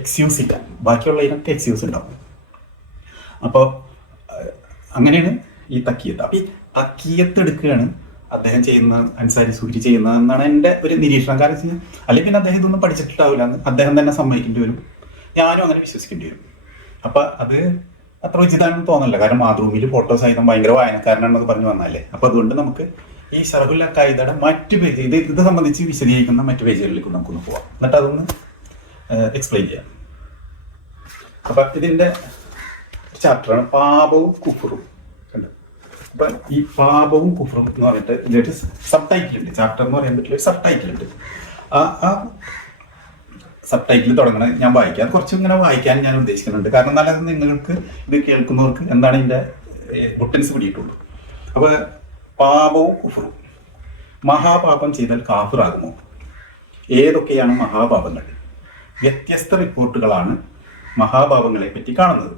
എക്സ്ക്യൂസ് ഇല്ല. ബാക്കിയുള്ള ഇതിനൊക്കെ എക്സ്ക്യൂസ് ഉണ്ടാവും. അപ്പോൾ അങ്ങനെയാണ് ഈ തക്കിയത്ത്. അപ്പം ഈ തക്കിയത്ത് എടുക്കുകയാണ് അദ്ദേഹം ചെയ്യുന്ന, അൻസാരി സൂരി ചെയ്യുന്നതെന്നാണ് എൻ്റെ ഒരു നിരീക്ഷണം. കാരണം വെച്ച് കഴിഞ്ഞാൽ അല്ലെങ്കിൽ പിന്നെ അദ്ദേഹം ഇതൊന്നും പഠിച്ചിട്ടുണ്ടാവില്ല എന്ന് അദ്ദേഹം തന്നെ സമ്മതിക്കേണ്ടി വരും, ഞാനും അങ്ങനെ വിശ്വസിക്കേണ്ടി വരും. അപ്പം അത് അത്ര ഉചിതമാണെന്ന് തോന്നല്ല. കാരണം മാതൃഭൂമിയിൽ ഫോട്ടോ സഹിതം ഭയങ്കര വായനക്കാരനാണെന്ന് പറഞ്ഞു വന്നല്ലേ. അപ്പോൾ അതുകൊണ്ട് നമുക്ക് ഈ ഷറഹുൽ അഖായിദയുടെ മറ്റു പേജ് ഇത് സംബന്ധിച്ച് വിശദീകരിക്കുന്ന മറ്റു പേജുകളിലേക്ക് നമുക്കൊന്ന് പോവാം, എന്നിട്ട് അതൊന്ന് എക്സ്പ്ലെയിൻ ചെയ്യാം. അപ്പം ഇതിൻ്റെ ചാപ്റ്ററാണ് പാപവും കുഫറും. അപ്പൊ ഈ പാപവും കുഫറും എന്ന് പറഞ്ഞിട്ട് ഇതിലൊരു സബ് ടൈറ്റിൽ ഉണ്ട്. ചാപ്റ്റർ എന്ന് പറയാൻ പറ്റില്ല, ഒരു സബ് ടൈറ്റിൽ ഉണ്ട്. ആ സബ് ടൈറ്റിൽ തുടങ്ങണത് ഞാൻ വായിക്കാം. കുറച്ചും ഇങ്ങനെ വായിക്കാൻ ഞാൻ ഉദ്ദേശിക്കുന്നുണ്ട്. കാരണം എന്നാലും നിങ്ങൾക്ക് ഇത് കേൾക്കുന്നവർക്ക് എന്താണ് ഇതിന്റെ ബുട്ടൻസ് പിടിയിട്ടുള്ളൂ. അപ്പൊ പാപവും കുഫറും. മഹാപാപം ചെയ്താൽ കാഫിറാകുമോ? ഏതൊക്കെയാണ് മഹാപാപങ്ങൾ? വ്യത്യസ്ത റിപ്പോർട്ടുകളാണ് മഹാപാപങ്ങളെ പറ്റി കാണുന്നത്.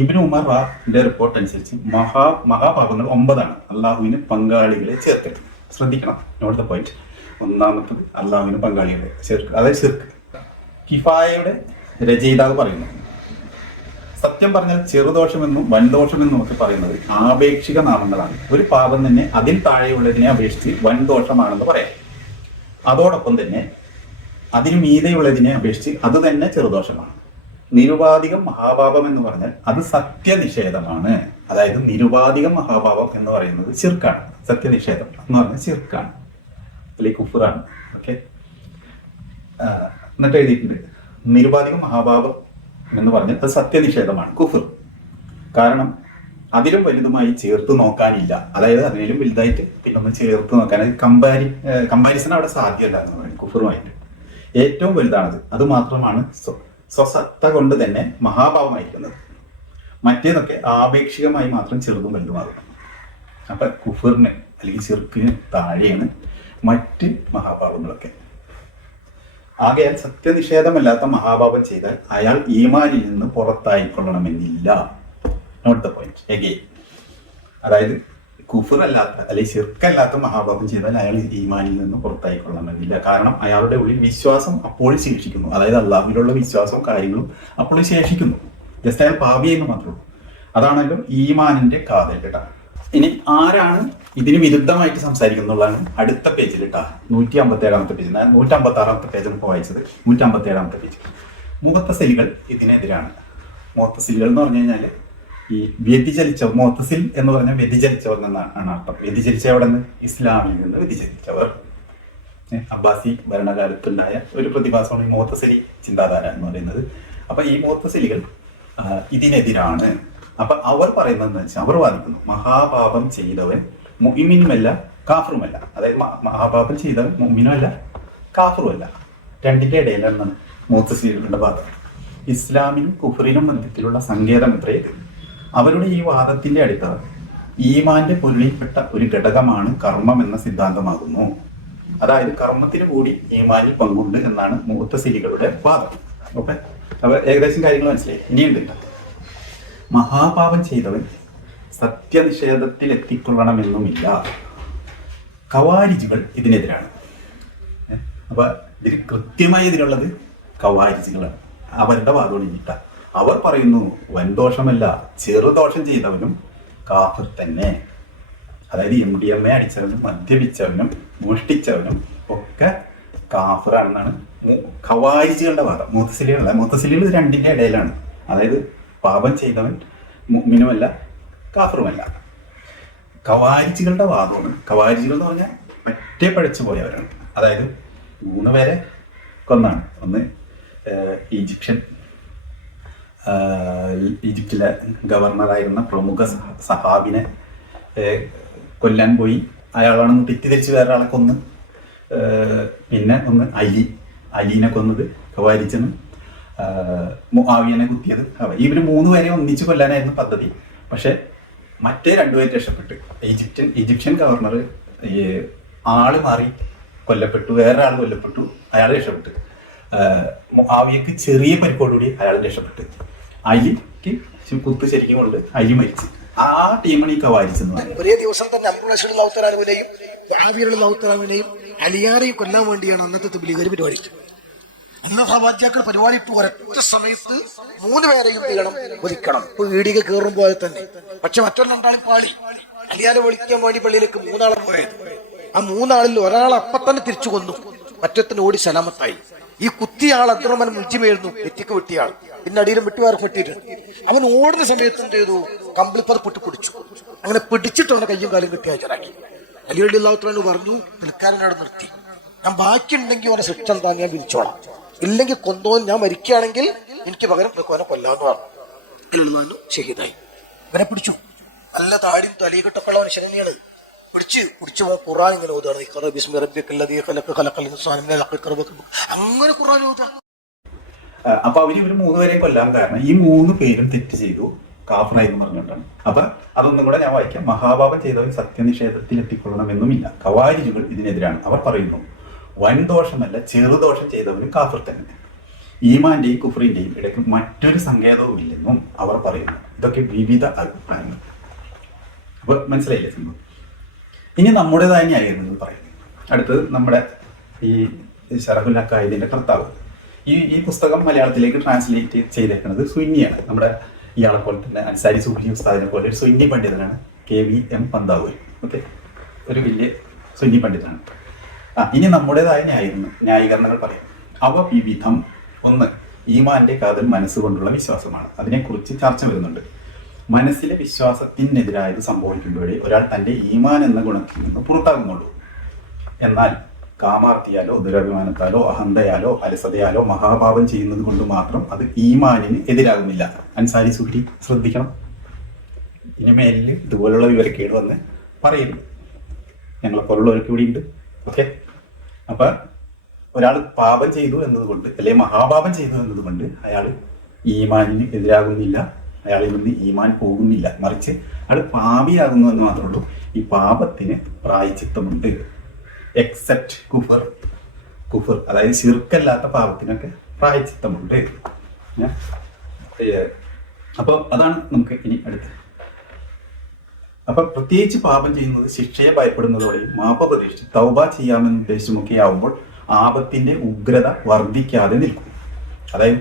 ഇബ്നു ഉമറിന്റെ റിപ്പോർട്ട് അനുസരിച്ച് മഹാപാപങ്ങൾ 9 ആണ്. അള്ളാഹുവിന് പങ്കാളികളെ ചേർക്കൽ. ശ്രദ്ധിക്കണം, ഇവിടുത്തെ പോയിന്റ്. ഒന്നാമത്തത് അള്ളാഹുവിന് പങ്കാളികളെ ചേർക്കുക, അതായത് ശിർക്ക്. കിഫായയുടെ രചയിതാവ് പറയുന്നു, സത്യം പറഞ്ഞാൽ ചെറുദോഷമെന്നും വൻദോഷമെന്നും ഒക്കെ പറയുന്നത് ആപേക്ഷിക നാമങ്ങളാണ്. ഒരു പാപം തന്നെ അതിൽ താഴെയുള്ളതിനെ അപേക്ഷിച്ച് വൻദോഷമാണെന്ന് പറയാം. അതോടൊപ്പം തന്നെ അതിന് മീതെയുള്ളതിനെ അപേക്ഷിച്ച് അത് തന്നെ ചെറുദോഷമാണ്. നിരുപാധികം മഹാപാപം എന്ന് പറഞ്ഞാൽ അത് സത്യനിഷേധമാണ്. അതായത് നിരുപാധികം മഹാപാപം എന്ന് പറയുന്നത് ശിർക്കാണ്. സത്യനിഷേധം എന്ന് പറഞ്ഞാൽ ശിർക്കാണ്, അല്ലെങ്കിൽ കുഫറാണ്. ഓക്കെ, എന്നിട്ട് എഴുതിയിട്ടുണ്ട് നിരുപാധികം മഹാപാപം എന്ന് പറഞ്ഞാൽ അത് സത്യനിഷേധമാണ്, കുഫർ. കാരണം അതിലും വലുതുമായി ചേർത്ത് നോക്കാനില്ല. അതായത് അതിലും വലുതായിട്ട് പിന്നെ ഒന്ന് ചേർത്ത് നോക്കാൻ, കമ്പാരിസൺ അവിടെ സാധ്യമല്ല എന്ന് പറയും കുഫറുമായിട്ട്. ഏറ്റവും വലുതാണത്, അത് മാത്രമാണ് സ്വസത്ത കൊണ്ട് തന്നെ മഹാഭാവമായിരിക്കുന്നത്. മറ്റേതൊക്കെ ആപേക്ഷികമായി മാത്രം ചെറുതും വലുതുമാകും. അപ്പൊ കുഫറിന് അല്ലെങ്കിൽ ശിർക്കിന് താഴെയാണ് മറ്റ് മഹാഭാവങ്ങളൊക്കെ. ആകയാൽ സത്യനിഷേധമല്ലാത്ത മഹാഭാവം ചെയ്താൽ അയാൾ ഈമാനിൽ നിന്ന് പുറത്തായിക്കൊള്ളണമെന്നില്ല. Note the point again. അതായത് കുഫർ അല്ലാത്ത അല്ലെങ്കിൽ ശിർക്കല്ലാത്ത മഹാഭാവം ചെയ്താൽ അയാൾ ഈമാനിൽ നിന്ന് പുറത്തായിക്കൊള്ളണമെന്നില്ല. കാരണം അയാളുടെ ഉള്ളിൽ വിശ്വാസം അപ്പോഴും ശേഷിക്കുന്നു. അതായത് അള്ളാഹുവിലുള്ള വിശ്വാസവും കാര്യങ്ങളും അപ്പോഴും ശേഷിക്കുന്നു. ജസ്റ്റ് അയാൾ പാപിയെന്ന് മാത്രമേ ഉള്ളൂ. അതാണല്ലോ ഈമാനിന്റെ കാതൽ കേട്ടാ. ഇനി ആരാണ് ഇതിന് വിരുദ്ധമായിട്ട് സംസാരിക്കുന്നുള്ളതാണ് അടുത്ത പേജിൽ കേട്ടാ. 157-ാമത്തെ പേജ്. ഞാൻ 156-ാമത്തെ പേജ് നമുക്ക് വായിച്ചത്. 157-ാമത്തെ പേജ്. മുഅത്തസിലികൾ ഇതിനെതിരാണ്. മുഅത്തസിലികൾ എന്ന് പറഞ്ഞു കഴിഞ്ഞാൽ ഈ വ്യതിചലിച്ചവർ. മുഅത്തസിൽ എന്ന് പറഞ്ഞാൽ വ്യതിചലിച്ചവർ എന്നാണ് അർത്ഥം. വ്യതിചലിച്ചവർ എന്ന് ഇസ്ലാമിൽ നിന്ന് വ്യതിചലിച്ചവർ. അബ്ബാസി ഭരണകാലത്തുണ്ടായ ഒരു പ്രതിഭാസമാണ് ഈ മുഅത്തസിലി ചിന്താധാര എന്ന് പറയുന്നത്. അപ്പൊ ഈ മുഅത്തസിലികൾ ഇതിനെതിരാണ്. അപ്പൊ അവർ പറയുന്നത് വെച്ചാൽ അവർ വാദിക്കുന്നു മഹാപാപം ചെയ്തവൻ മുഅ്മിനുമല്ല കാഫിറുമല്ല. അതായത് മഹാപാപം ചെയ്തവൻ മുഅ്മിനുമല്ല കാഫിറുമല്ല, രണ്ടിന്റെ ഇടയിലാണ് മുഅത്തസിലികളുടെ വാദം. ഇസ്ലാമിനും കുഫറിനും മധ്യത്തിലുള്ള സങ്കേതം എത്രയത്? അവരുടെ ഈ വാദത്തിന്റെ അടിത്തറ ഈമാന്റെ പൊരുളിൽപ്പെട്ട ഒരു ഘടകമാണ് കർമ്മം എന്ന സിദ്ധാന്തമാകുന്നു. അതായത് കർമ്മത്തിന് കൂടി ഈമാനിൽ പങ്കുണ്ട് എന്നാണ് മുഅത്തസിലികളുടെ വാദം. ഓക്കെ, അപ്പൊ ഏകദേശം കാര്യങ്ങൾ മനസ്സിലായി. ഇനിയുണ്ട്, മഹാപാപം ചെയ്തവൻ സത്യനിഷേധത്തിൽ എത്തിക്കൊള്ളണമെന്നുമില്ല. ഖവാരിജികൾ ഇതിനെതിരാണ്. അപ്പൊ ഇതിന് കൃത്യമായി എതിരുള്ളത് ഖവാരിജികളാണ്. അവരുടെ വാദമാണ് ഇനിട്ട. അവർ പറയുന്നു വൻദോഷമല്ല, ചെറുദോഷം ചെയ്തവനും കാഫിർ തന്നെ. അതായത് MDMA അടിച്ചവനും മദ്യപിച്ചവനും മോഷ്ടിച്ചവനും ഒക്കെ കാഫിറാണെന്നാണ് ഖവാരിജികളുടെ വാദം. മുഅത്തസിലികൾ രണ്ടിന്റെ ഇടയിലാണ്. അതായത് പാപം ചെയ്തവൻ മുഅ്മിനുമല്ല കാഫിറുമല്ല. ഖവാരിജികളുടെ വാദമാണ്. ഖവാരിജികൾ എന്ന് പറഞ്ഞാൽ മറ്റേ പഠിച്ചു പോയവരാണ്. അതായത് 3 പേരെ കൊന്നാണ്. ഒന്ന് ഈജിപ്തിലെ ഗവർണറായിരുന്ന പ്രമുഖ സഹാബിനെ കൊല്ലാൻ പോയി. അയാളാണെന്ന് തെറ്റിദ്ധരിച്ച് വേറെ ആളെ കൊന്ന്. പിന്നെ ഒന്ന് അലീനെ കൊന്നത് ഖവാരിജെന്ന്, മുആവിയനെ കുത്തിയത്. ഇവര് 3 പേരെ ഒന്നിച്ച് കൊല്ലാനായിരുന്നു പദ്ധതി. പക്ഷെ മറ്റേ 2 പേര് രക്ഷപ്പെട്ടു. ഈജിപ്ഷ്യൻ ഗവർണർ ആള് മാറി കൊല്ലപ്പെട്ടു, വേറെ ആൾ കൊല്ലപ്പെട്ടു, അയാൾ രക്ഷപ്പെട്ടു. മുആവിയക്ക് ചെറിയ പരിക്കോടുകൂടി അയാൾ രക്ഷപ്പെട്ടു. അലിക്ക് കുത്ത് ശരിക്കും കൊണ്ട് അലി മരിച്ചു. ആ ടീമാണ് ഈ ഖവാരിജെന്ന്. ഒരേ ദിവസം തന്നെ അബൂബക്കറിനെയും അലിയാരെയും കൊല്ലാൻ വേണ്ടിയാണ് അന്നത്തെ തബ്ലീഗുകാർ പരിപാടി. എല്ലാ സഭാജ്യാക്കൾ പരിപാടി ഇട്ട് ഒരൊറ്റ സമയത്ത് 3 പേരെയും ചെയ്യണം ഒതുക്കണം. ഇപ്പൊ വീടിക കയറുമ്പോൾ തന്നെ. പക്ഷെ മറ്റൊരു രണ്ടാളും പാളി അലിയാരെ വിളിക്കാൻ വേണ്ടി പള്ളിയിലേക്ക് 3 ആളെ പോയത്. ആ 3 ആളിൽ ഒരാൾ അപ്പം തന്നെ തിരിച്ചു കൊന്നു, മറ്റൊത്തിന് ഓടി സലാമത്തായി. ഈ കുത്തിയ ആൾ അത്രമൻ മുഞ്ചിമേരുന്നു, നെറ്റിക്ക് വെട്ടിയ ആൾ, പിന്നെ അടിയിലും വിട്ടുവേറെ വെട്ടിയിട്ടുണ്ട്. അവൻ ഓടുന്ന സമയത്ത് എന്ത് ചെയ്തു, കമ്പിളിപ്പത് പിടിച്ചു. അങ്ങനെ പിടിച്ചിട്ട് അവന്റെ കയ്യും കാലും കെട്ടി ഹാജരാക്കി. അലി റളിയല്ലാഹു പറഞ്ഞു, പിൽക്കാരനോട് നിർത്തി, ഞാൻ ബാക്കിയുണ്ടെങ്കിൽ അവനെ ശിക്ഷ എന്താ ഞാൻ വിളിച്ചോളാം, ഇല്ലെങ്കിൽ കൊന്നോൻ ഞാൻ മരിക്കുകയാണെങ്കിൽ എനിക്ക് പകരം അവനെ കൊല്ലാന്ന് പറഞ്ഞു. ഷഹീദായി. ഇവനെ പിടിച്ചു. നല്ല താടിയും തലയിക്കെട്ടൊക്കെ ഉള്ളവൻ ശരണ്യാണ്. പിടിച്ചു ഖുർആൻ ഇങ്ങനെ ഓതാണ്, അങ്ങനെ ഖുർആൻ ഓതാ. അപ്പൊ അവര് 3 പേരെയും കൊല്ലാൻ കാരണം ഈ 3 പേരും തെറ്റ് ചെയ്തു, കാഫറായി എന്ന് പറഞ്ഞുകൊണ്ടാണ്. അപ്പൊ അതൊന്നും കൂടെ ഞാൻ വായിക്കാം. മഹാപാപം ചെയ്തവർ സത്യനിഷേധത്തിൽ എത്തിക്കൊള്ളണമെന്നുമില്ല. ഖവാരിജുകൾ ഇതിനെതിരാണ്. അവർ പറയുന്നു, വൻദോഷമല്ല ചെറുദോഷം ചെയ്തവർ കാഫർ തന്നെ. ഈമാന്റെയും കുഫറിന്റെയും ഇടയ്ക്ക് മറ്റൊരു സങ്കേതവും ഇല്ലെന്നും അവർ പറയുന്നു. ഇതൊക്കെ വിവിധ അഭിപ്രായങ്ങൾ. അപ്പൊ മനസ്സിലായില്ലേ സംഭവം? ഇനി നമ്മുടേതായ ന്യായീകരണങ്ങൾ പറയുന്നു. അടുത്തത് നമ്മുടെ ഈ ശറഹുൽ അഖായിദിന്റെ കർത്താവ്. ഈ പുസ്തകം മലയാളത്തിലേക്ക് ട്രാൻസ്ലേറ്റ് ചെയ്തേക്കുന്നത് സുന്നിയാണ്. നമ്മുടെ ഇയാളെ പോലെ തന്നെ അൻസാരി സൂഫി ഉസ്താദിനെ പോലെ ഒരു സുന്നി പണ്ഡിതനാണ് KVM പന്താവൂർ. ഓക്കെ, ഒരു വലിയ സുന്നി പണ്ഡിതനാണ്. ഇനി നമ്മുടേതായ ന്യായീകരണങ്ങൾ പറയാം. അവ വിവിധം. 1, ഈമാന്റെ കാതൽ മനസ്സുകൊണ്ടുള്ള വിശ്വാസമാണ്. അതിനെക്കുറിച്ച് ചർച്ച വരുന്നുണ്ട്. മനസ്സിലെ വിശ്വാസത്തിനെതിരായത് സംഭവിക്കുമ്പോഴേ ഒരാൾ തൻ്റെ ഈമാൻ എന്ന ഗുണത്തിൽ നിന്ന് പുറത്താകുന്നുള്ളൂ. എന്നാൽ കാമാർത്തിയാലോ ദുരഭിമാനത്താലോ അഹന്തയാലോ അലസതയാലോ മഹാപാപം ചെയ്യുന്നത് കൊണ്ട് മാത്രം അത് ഈമാനിന് എതിരാകുന്നില്ല. അൻസാരി സുഹരി ശ്രദ്ധിക്കണം. ഇനി മേലിൽ ഇതുപോലുള്ള വിവരക്കേട് വന്ന് പറയുന്നു. ഞങ്ങളെപ്പോലുള്ളവരൊക്കെ ഇവിടെ ഉണ്ട്. ഓക്കെ, അപ്പൊ ഒരാൾ പാപം ചെയ്തു എന്നതുകൊണ്ട് അല്ലെങ്കിൽ മഹാപാപം ചെയ്തു എന്നതുകൊണ്ട് അയാൾ ഈമാനിന് എതിരാകുന്നില്ല, അയാളിൽ നിന്ന് ഈമാൻ പോകുന്നില്ല. മറിച്ച് അയാൾ പാപിയാകുന്നു എന്ന് മാത്രമേ ഉള്ളൂ. ഈ പാപത്തിന് പ്രായച്ചിത്തമുണ്ട്. എക്സെപ്റ്റ് കുഫർ അതായത് ശിർക്കല്ലാത്ത പാപത്തിനൊക്കെ പ്രായച്ചിത്തമുണ്ട്. അപ്പോൾ അതാണ് നമുക്ക് ഇനി അടുത്ത്. അപ്പൊ പ്രത്യേകിച്ച് പാപം ചെയ്യുന്നത് ശിക്ഷയെ ഭയപ്പെടുന്നതോടെയും മാപ്പ് പ്രതീക്ഷിച്ച് തൗബ ചെയ്യാമെന്ന ഉദ്ദേശമൊക്കെ ആവുമ്പോൾ ആപത്തിന്റെ ഉഗ്രത വർദ്ധിക്കാതെ നിൽക്കും. അതായത്